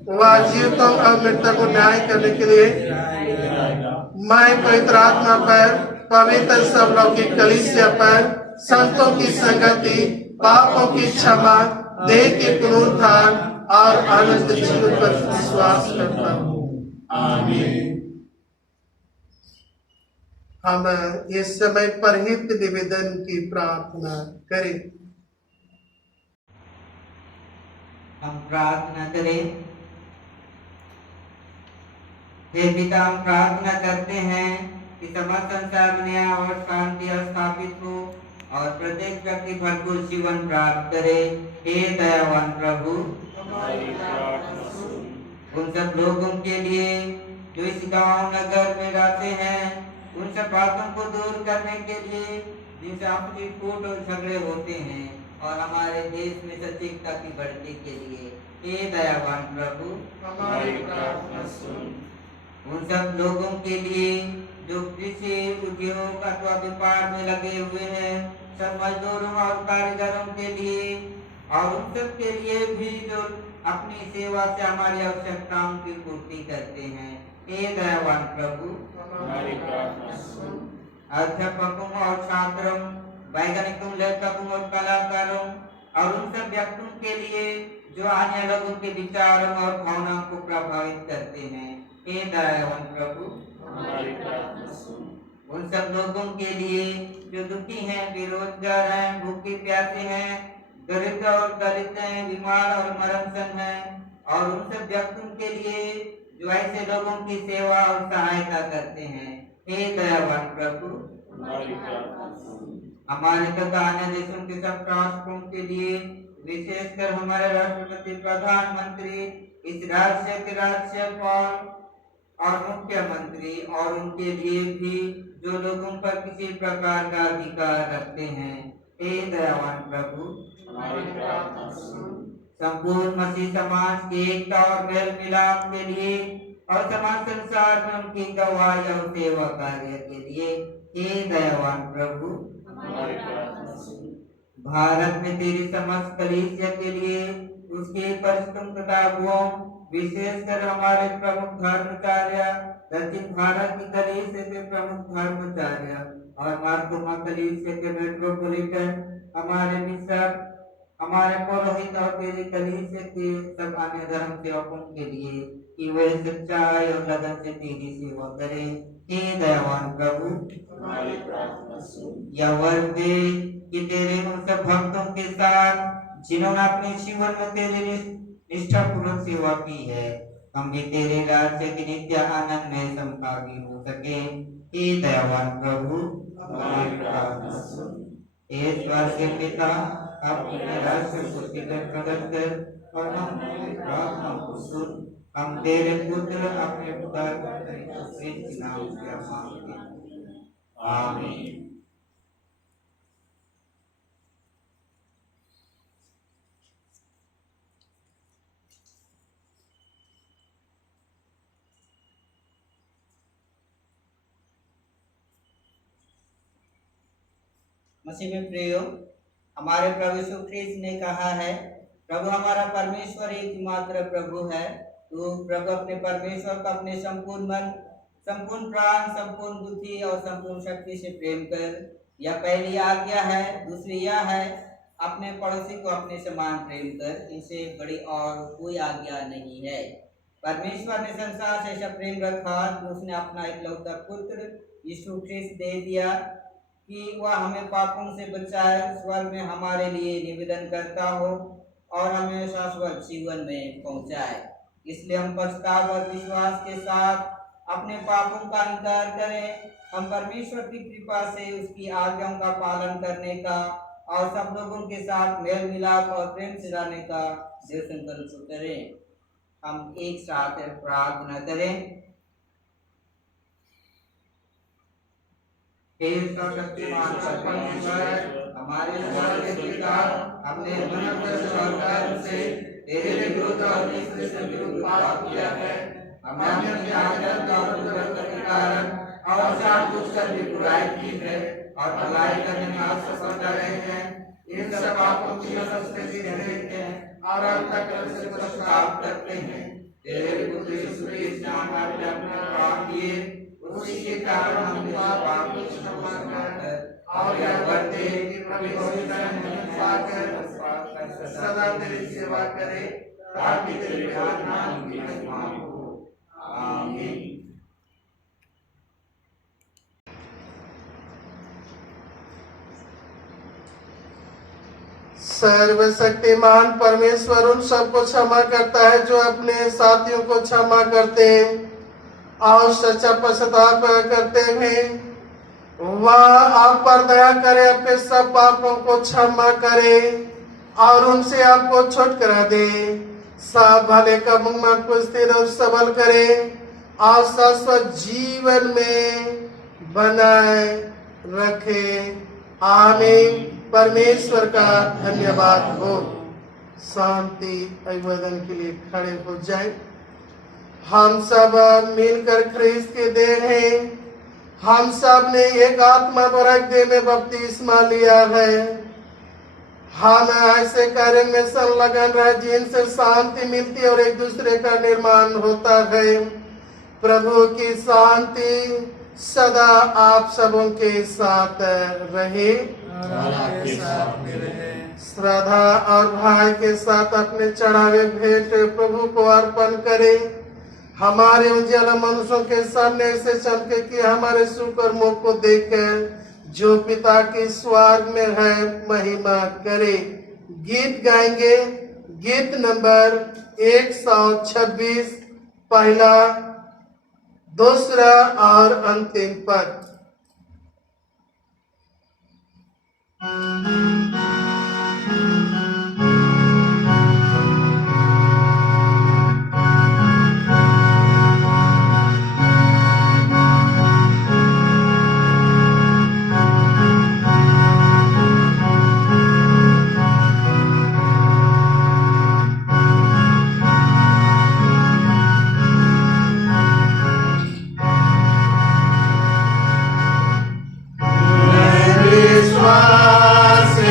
वह जीवितों और मृतकों को न्याय करने के लिए मैं पवित्र आत्मा पर पवित्र सब लौकिक कलीसिया पर, संतों की संगति, पापों की क्षमा, देह के पुनरुत्थान और अनंत जीवन पर विश्वास करता हूँ। आमीन। हम इस समय परहित निवेदन की प्रार्थना करें। हम प्रार्थना करें। हे पिता, हम प्रार्थना करते हैं कि समस्त संसार में न्याय और शांति स्थापित हो और प्रत्येक व्यक्ति भरपूर जीवन प्राप्त करे। हे दयावान प्रभु, हमारी प्रार्थना सुन। उन सब लोगों के लिए जो इस गांव नगर में रहते हैं, उन सब बातों को दूर करने के लिए जिनसे आपसी फूट और झगड़े होते हैं, और हमारे देश में सटीकता की बढ़ने के लिए हे दयावान प्रभु, हमारी प्रार्थना सुन। उन सब लोगों के लिए जो कृषि उद्योग अथवा व्यापार में लगे हुए हैं, सब मजदूरों और कारीगरों के लिए, और उन सब के लिए भी जो अपनी सेवा से हमारी आवश्यकताओं की पूर्ति करते हैं, हे दयावान प्रभु, हमारी प्रार्थना सुन। अध्यापकों और छात्रों, वैज्ञानिकों, लेखकों और कलाकारों, और उन सब व्यक्तियों के लिए जो अन्य लोगों के विचारों और भावनाओं को प्रभावित करते हैं, हे दयावान प्रभु, हमारी प्रार्थना सुन। उन सब लोगों के लिए जो दुखी हैं, बेरोजगार हैं, भूखे प्यासे हैं, दरिद्र और दलित हैं, बीमार और मरमसन हैं, और उन सब व्यक्तियों के लिए जो ऐसे लोगों की सेवा और सहायता करते हैं, हे दयावान प्रभु, हमारी प्रार्थना सुन। हमारे तथा अन्य देशों के सब शासकों के लिए, विशेषकर हमारे राष्ट्रपति, प्रधानमंत्री, इस राज्य के राज्यपाल और मुख्यमंत्री, और उनके लिए भी जो लोगों पर किसी प्रकार का अधिकार रखते हैं, हे दयावान प्रभु, हमारी प्रार्थना सुन। संपूर्ण मसीह समाज की एकता और मेल मिलाप के लिए, और समाज संसार में उनकी गवाही और सेवा कार्य के लिए, हे दयावान प्रभु, हमारी प्रार्थना सुन। भारत में तेरी समस्त कलीसिया के लिए, उसके परिश्रम तथा अगुओं, विशेषकर हमारे प्रमुख धर्माचार्य, दक्षिण भारत की कलीसिया के प्रमुख धर्माचार्य और मार्तोमा कलीसिया के मेट्रोपोलिटन, हमारे बिशप, हमारे पुरोहित और तेरी कलीसिया के सब अन्य धर्म सेवकों के लिए, कि वे सच्चाई और लगन से तेरी सेवा करें, हे दयावान प्रभु, हमारी प्रार्थना सुन। यह वर दे कि तेरे उन सब भक्तों के साथ जिन्होंने अपने जीवन में तेरी निष्ठापूर्वक सेवा की है, हम भी तेरे राज्य के नित्य आनंद में संभागी हो सके, हे दयावान प्रभु, हमारी प्रार्थना सुन। हे स्वर्ग के पिता, अपने राज्य को शीघ्र प्रकट कर और हमारी प्रार्थना को सुन। हम तेरे पुत्र अपने श्रेष्ठ नाम से मांगते हैं, आमीन। मसीह में प्रियो, हमारे प्रभु यीशु ख्रीस्त ने कहा है, प्रभु हमारा परमेश्वर एकमात्र प्रभु है। तो प्रभु अपने परमेश्वर को अपने संपूर्ण मन, संपूर्ण प्राण, संपूर्ण बुद्धि और संपूर्ण शक्ति से प्रेम कर, यह पहली आज्ञा है। दूसरी यह है, अपने पड़ोसी को अपने समान प्रेम कर। इनसे बड़ी और कोई आज्ञा नहीं है। परमेश्वर ने संसार से ऐसा प्रेम रखा कि उसने अपना इकलौता पुत्र यीशु ख्रीस्त दे दिया कि वह हमें पापों से बचाए, स्वर्ग में हमारे लिए निवेदन करता हो और हमें शाश्वत जीवन में पहुंचाए। इसलिए हम पछतावा और विश्वास के साथ अपने पापों का इंकार करें। हम परमेश्वर की कृपा से उसकी आज्ञाओं का पालन करने का और सब लोगों के साथ मेल मिलाप और प्रेम से रहने का दृढ़ संकल्प करें। हम एक साथ प्रार्थना करें। हे सर्वशक्तिमान परमेश्वर, हमारे स्वर्ग के पिता, हमने मनुष्य और कर्म से तेरे विरुद्ध और दूसरे से विरुद्ध पाप किया है। हमने अपनी आदत और दुर्गति के कारण और जानबूझकर भी बुराई की है और भलाई करने में असफल रहे हैं। इन सब पापों की वजह से भी रहते हैं और अब तक से पश्चाताप करते हैं। तेरे पुत्र यीशु के नाम में अपने प्राण दिए, उसी के कारण हम पाप की क्षमा सदा तेरी सेवा करे, ताकि तेरे नाम की महिमा हो। आमीन। सर्वशक्तिमान परमेश्वर उन सबको क्षमा करता है जो अपने साथियों को क्षमा करते और सच्चा पश्चाताप करते हैं। वह आप पर दया करे, अपने सब पापों को क्षमा करे और उनसे आपको छुटकारा दे। सब भले का मुंह को स्थिर और सबल करे और शाश्वत जीवन में बनाए रखे। आमीन। परमेश्वर का धन्यवाद हो। शांति अभिवादन के लिए खड़े हो जाए। हम सब मिलकर ख्रीस्त के देह हैं। हम सब ने एक आत्मा द्वारा एक देह में बपतिस्मा लिया है। हम ऐसे कार्य में संलग्न रहे जिनसे शांति मिलती है और एक दूसरे का निर्माण होता है। प्रभु की शांति सदा आप सबों के साथ रहे। श्रद्धा और भाई के साथ अपने चढ़ावे भेंट प्रभु को अर्पण करें। हमारे उज्ज्वल मनुष्यों के सामने ऐसे चमके कि हमारे सुकर्मों को देखकर जो पिता के स्वर्ग में है महिमा करे। गीत गाएंगे। गीत नंबर 126, पहला, दूसरा और अंतिम पद। विश्वास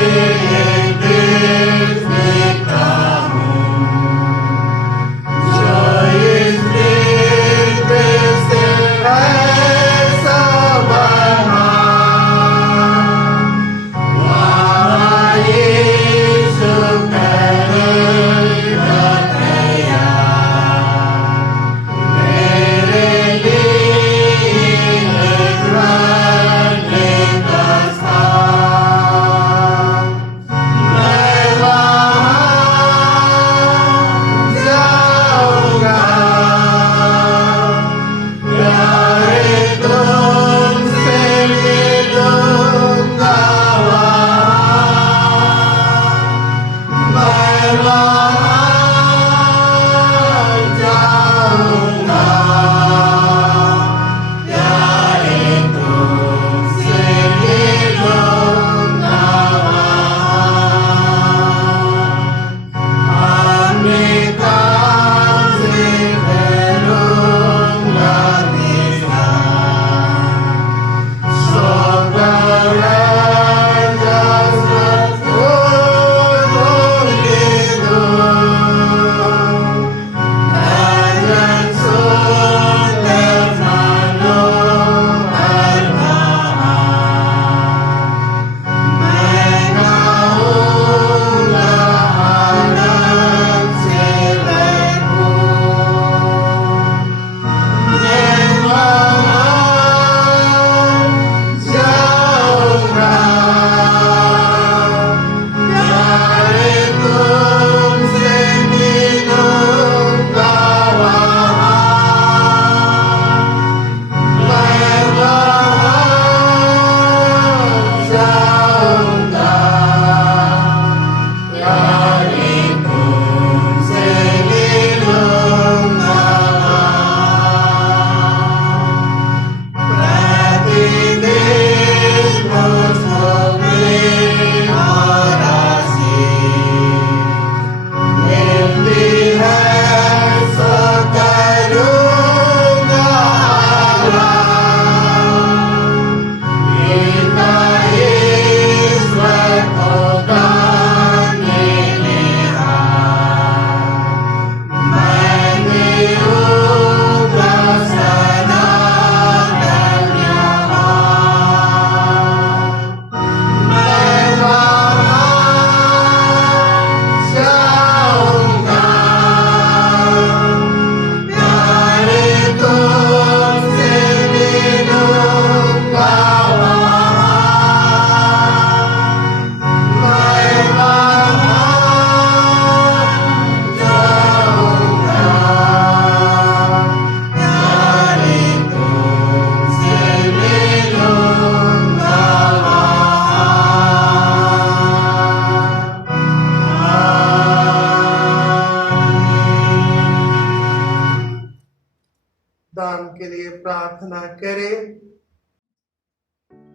लिए प्रार्थना करें।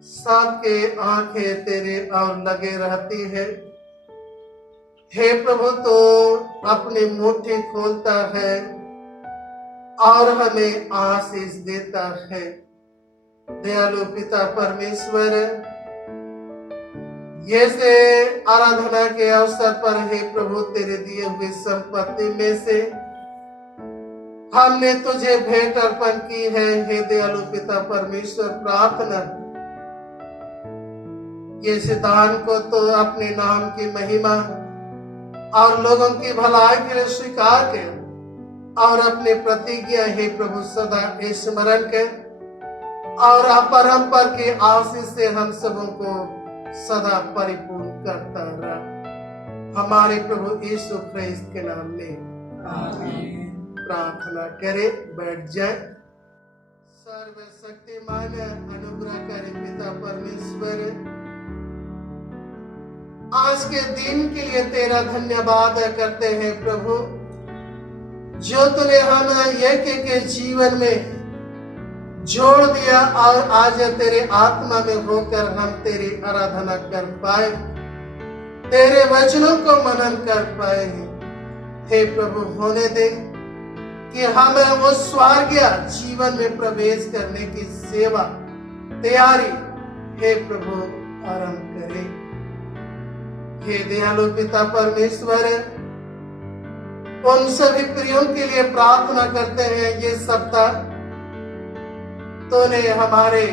सबके आंखें तेरे और लगे रहती है। हे प्रभु, तो अपनी मुट्ठी खोलता है और हमें आशीष देता है। दयालु पिता परमेश्वर, ये से आराधना के अवसर पर हे प्रभु तेरे दिए हुए संपत्ति में से हमने तुझे भेंट अर्पण की है। हे दयालु पिता परमेश्वर, प्रार्थना ये दान को तो अपने नाम की महिमा और लोगों की भलाई के लिए स्वीकार कर और अपने प्रतिज्ञा हे प्रभु सदा स्मरण कर और अपरंपर के आशीष से हम सबों को सदा परिपूर्ण करता रहा। हमारे प्रभु यीशु ख्रिस्त के नाम में आमीन। प्रार्थना करे, बैठ जाए। सर्वशक्तिमान अनुग्रहकारी पिता परमेश्वर, आज के दिन के लिए तेरा धन्यवाद करते हैं प्रभु, जो तूने हम एक के जीवन में जोड़ दिया और आज तेरे आत्मा में होकर हम तेरी आराधना कर पाए, तेरे वचनों को मनन कर पाए। हे प्रभु, होने दे कि हमें वो स्वर्गीय जीवन में प्रवेश करने की सेवा तैयारी हे प्रभु आरंभ करे। हे दयालु पिता परमेश्वर, उन सभी प्रियों के लिए प्रार्थना करते हैं। ये सप्ताह तूने हमारे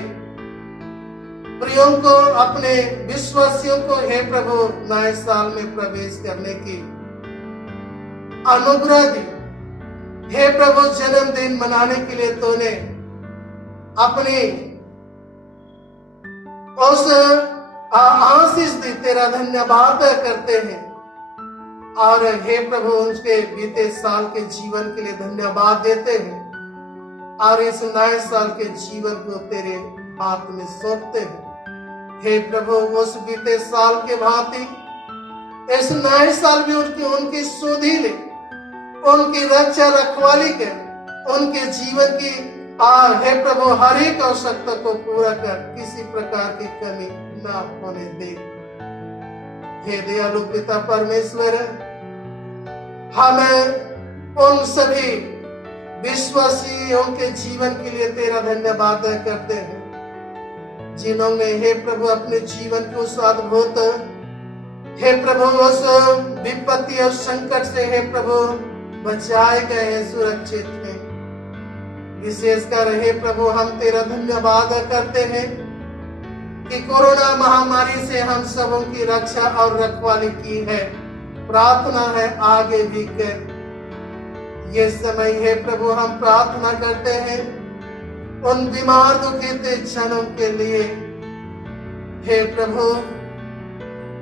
प्रियों को, अपने विश्वासियों को हे प्रभु नए साल में प्रवेश करने की अनुग्रह दी। हे प्रभु, जन्मदिन मनाने के लिए तूने अपनी उस आशीष दी, तेरा धन्यवाद करते हैं। और हे प्रभु, उसके बीते साल के जीवन के लिए धन्यवाद देते हैं और इस नए साल के जीवन को तेरे हाथ में सौंपते हैं। हे प्रभु, उस बीते साल के भांति इस नए साल में उनकी सुधि ले, उनकी रक्षा रखवाली कर, उनके जीवन की हे प्रभु हर एक आवश्यकता को पूरा कर, किसी प्रकार की कमी ना होने दे। हे दयालु पिता परमेश्वर, हमें उन सभी विश्वासियों के जीवन के लिए तेरा धन्यवाद करते हैं, जिन्होंने हे प्रभु अपने जीवन को उस अद्भुत हे प्रभु उस विपत्ति और संकट से हे प्रभु बचाए गए हैं, सुरक्षित हैं। विशेषकर हे प्रभु हम तेरा धन्यवाद करते हैं कि कोरोना महामारी से हम सबों की रक्षा और रखवाली की है। प्रार्थना है आगे भी कर। ये समय है प्रभु हम प्रार्थना करते हैं उन बीमार दुखित जनों के लिए। हे प्रभु,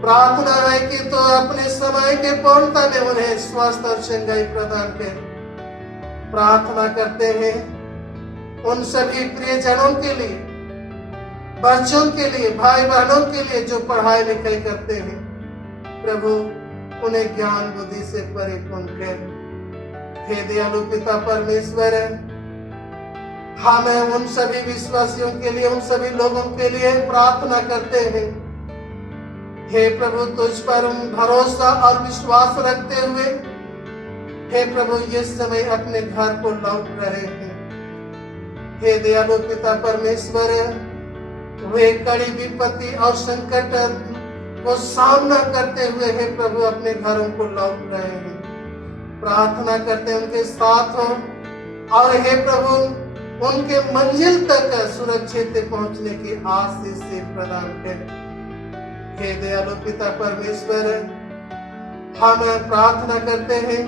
प्रार्थना है कि तो अपने समय के पूर्णता में उन्हें स्वास्थ्य और चंगाई प्रदान कर। प्रार्थना करते हैं उन सभी प्रियजनों के लिए, बच्चों के लिए, भाई बहनों के लिए जो पढ़ाई लिखाई करते हैं। प्रभु, उन्हें ज्ञान बुद्धि से परिपूर्ण कर। हे दयालु पिता परमेश्वर, हमें उन सभी विश्वासियों के लिए, उन सभी लोगों के लिए प्रार्थना करते हैं। हे प्रभु, तुझ पर भरोसा और विश्वास रखते हुए हे प्रभु ये समय अपने घर को लौट रहे हैं। हे दयालु पिता परमेश्वर, वे कड़ी विपत्ति और संकट को सामना करते हुए हे प्रभु अपने घरों को लौट रहे हैं। प्रार्थना करते उनके साथ हो और हे प्रभु उनके मंजिल तक सुरक्षित पहुंचने की आशीष से प्रदान कर। हे दयालु पिता परमेश्वर, हम प्रार्थना करते हैं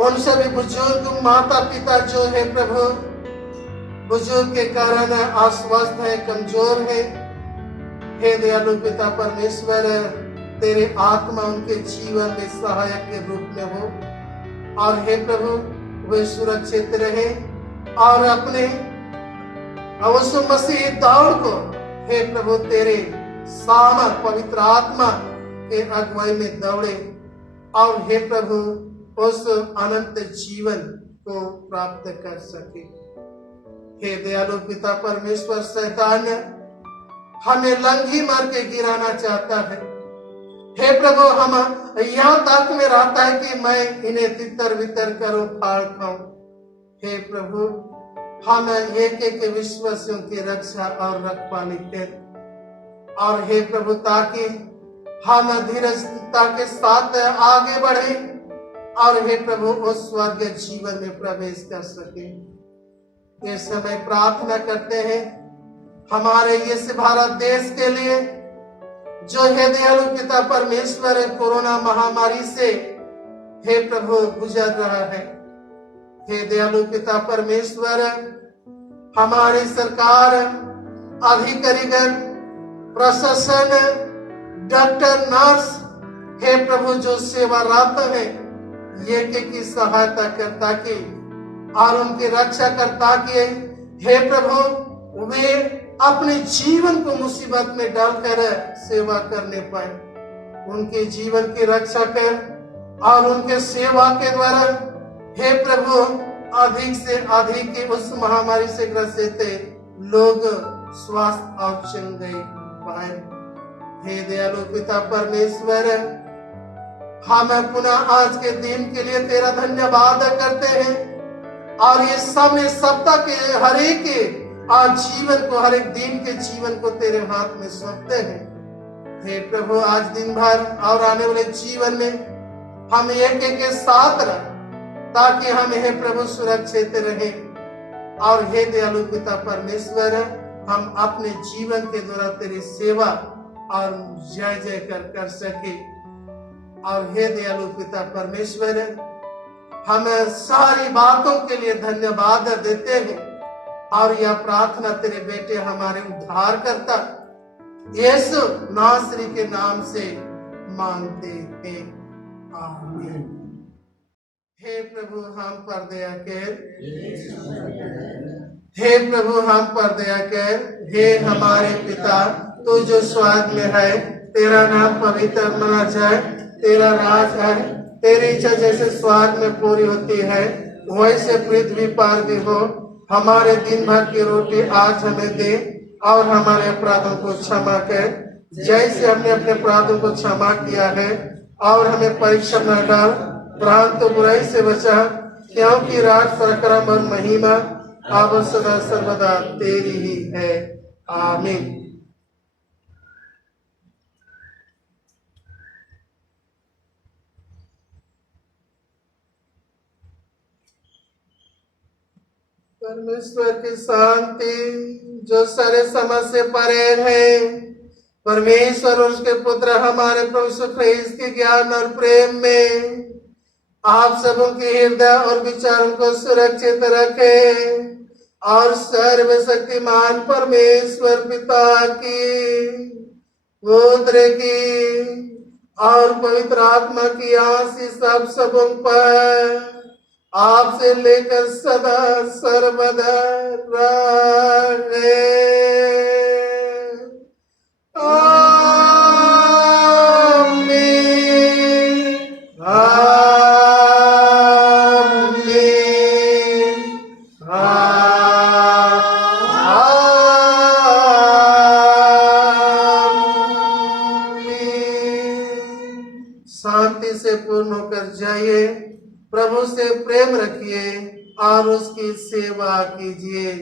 उन सभी बुजुर्ग माता पिता जो है प्रभु बुजुर्ग के कारण अस्वस्थ है, कमजोर है। हे दयालु पिता परमेश्वर, तेरे आत्मा उनके जीवन में सहायक के रूप में हो और हे प्रभु वे सुरक्षित रहे और अपने अवश्य मसीह दौड़ को हे प्रभु तेरे सामर्थ पवित्र आत्मा के अगुवाई में दौड़े और हे प्रभु उस अनंत जीवन को प्राप्त कर सके। हे दयालु पिता परमेश्वर, शैतान हमें लंघी मार के गिराना चाहता है। हे प्रभु, हम यहाँ तक में रहता है कि मैं इन्हें तितर बितर करूं, फाड़ खाऊं। हे प्रभु, हम एक एक विश्वासियों की रक्षा और रखवाली कर, और हे प्रभु, ताकि हम धीरजता के साथ आगे बढ़े और हे प्रभु उस स्वर्गीय जीवन में प्रवेश कर सके। ये समय प्रार्थना करते हैं हमारे इस भारत देश के लिए, जो हे दयालु पिता परमेश्वर कोरोना महामारी से हे प्रभु गुजर रहा है। हे दयालु पिता परमेश्वर, हमारी सरकार, अधिकारीगण, प्रशासन, डॉक्टर, नर्स, हे प्रभु जो सेवारत है, ये की सहायता करता की और उनकी रक्षा करता कि हे प्रभु वे अपने जीवन को मुसीबत में डालकर सेवा करने पाए। उनके जीवन की रक्षा कर और उनके सेवा के द्वारा हे प्रभु अधिक से अधिक उस महामारी से ग्रसित लोग स्वास्थ्य और चंगाई पाए। हे दयालु पिता परमेश्वर, हम पुनः आज के दिन के लिए तेरा धन्यवाद करते हैं और ये समय सप्ताह के हर एक आज जीवन को, हर एक दिन के जीवन को तेरे हाथ में सौंपते हैं। हे प्रभु, आज दिन भर और आने वाले जीवन में हम एक एक के साथ रह, ताकि हम हे प्रभु सुरक्षित रहे। और हे दयालु पिता परमेश्वर, हम अपने जीवन के द्वारा तेरी सेवा और जय जय कर सके। और हे दयालु पिता परमेश्वर, हम सारी बातों के लिए धन्यवाद देते हैं और यह प्रार्थना तेरे बेटे हमारे उद्धार करता यीशु नासरी के नाम से मांगते हैं, आमीन। हे प्रभु हम पर दया कर, हे प्रभु हम पर दया कर। हे हमारे पिता, तू जो स्वर्ग में है, तेरा नाम पवित्र माना जाए, तेरा राज है, तेरी इच्छा जैसे स्वर्ग में पूरी होती है वैसे पृथ्वी पर भी हो। हमारे दिन भर की रोटी आज हमें दे और हमारे अपराधों को क्षमा कर, जैसे हमने अपने अपराधों को क्षमा किया है, और हमें परीक्षा न डाल, परंतु बुराई से बचा, क्योंकि राज, पराक्रम और महिमा अब सदा सर्वदा तेरी ही है, आमीन। परमेश्वर की शांति जो सारे समझ से परे है, परमेश्वर और उसके पुत्र हमारे प्रभु यीशु ख्रीस्त के ज्ञान और प्रेम में आप सबों के हृदय और विचारों को सुरक्षित रखे, और सर्वशक्तिमान परमेश्वर पिता की, पुत्र की और पवित्र आत्मा की आशीष आप सबों पर आपसे लेकर सदा सर्वदा रहे, आमीन, आमीन, आमीन। शांति से पूर्ण होकर जाइए, प्रभु से प्रेम रखिए और उसकी सेवा कीजिए,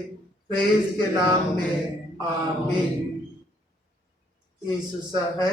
प्रेस के नाम में, आमीन। यीशु है।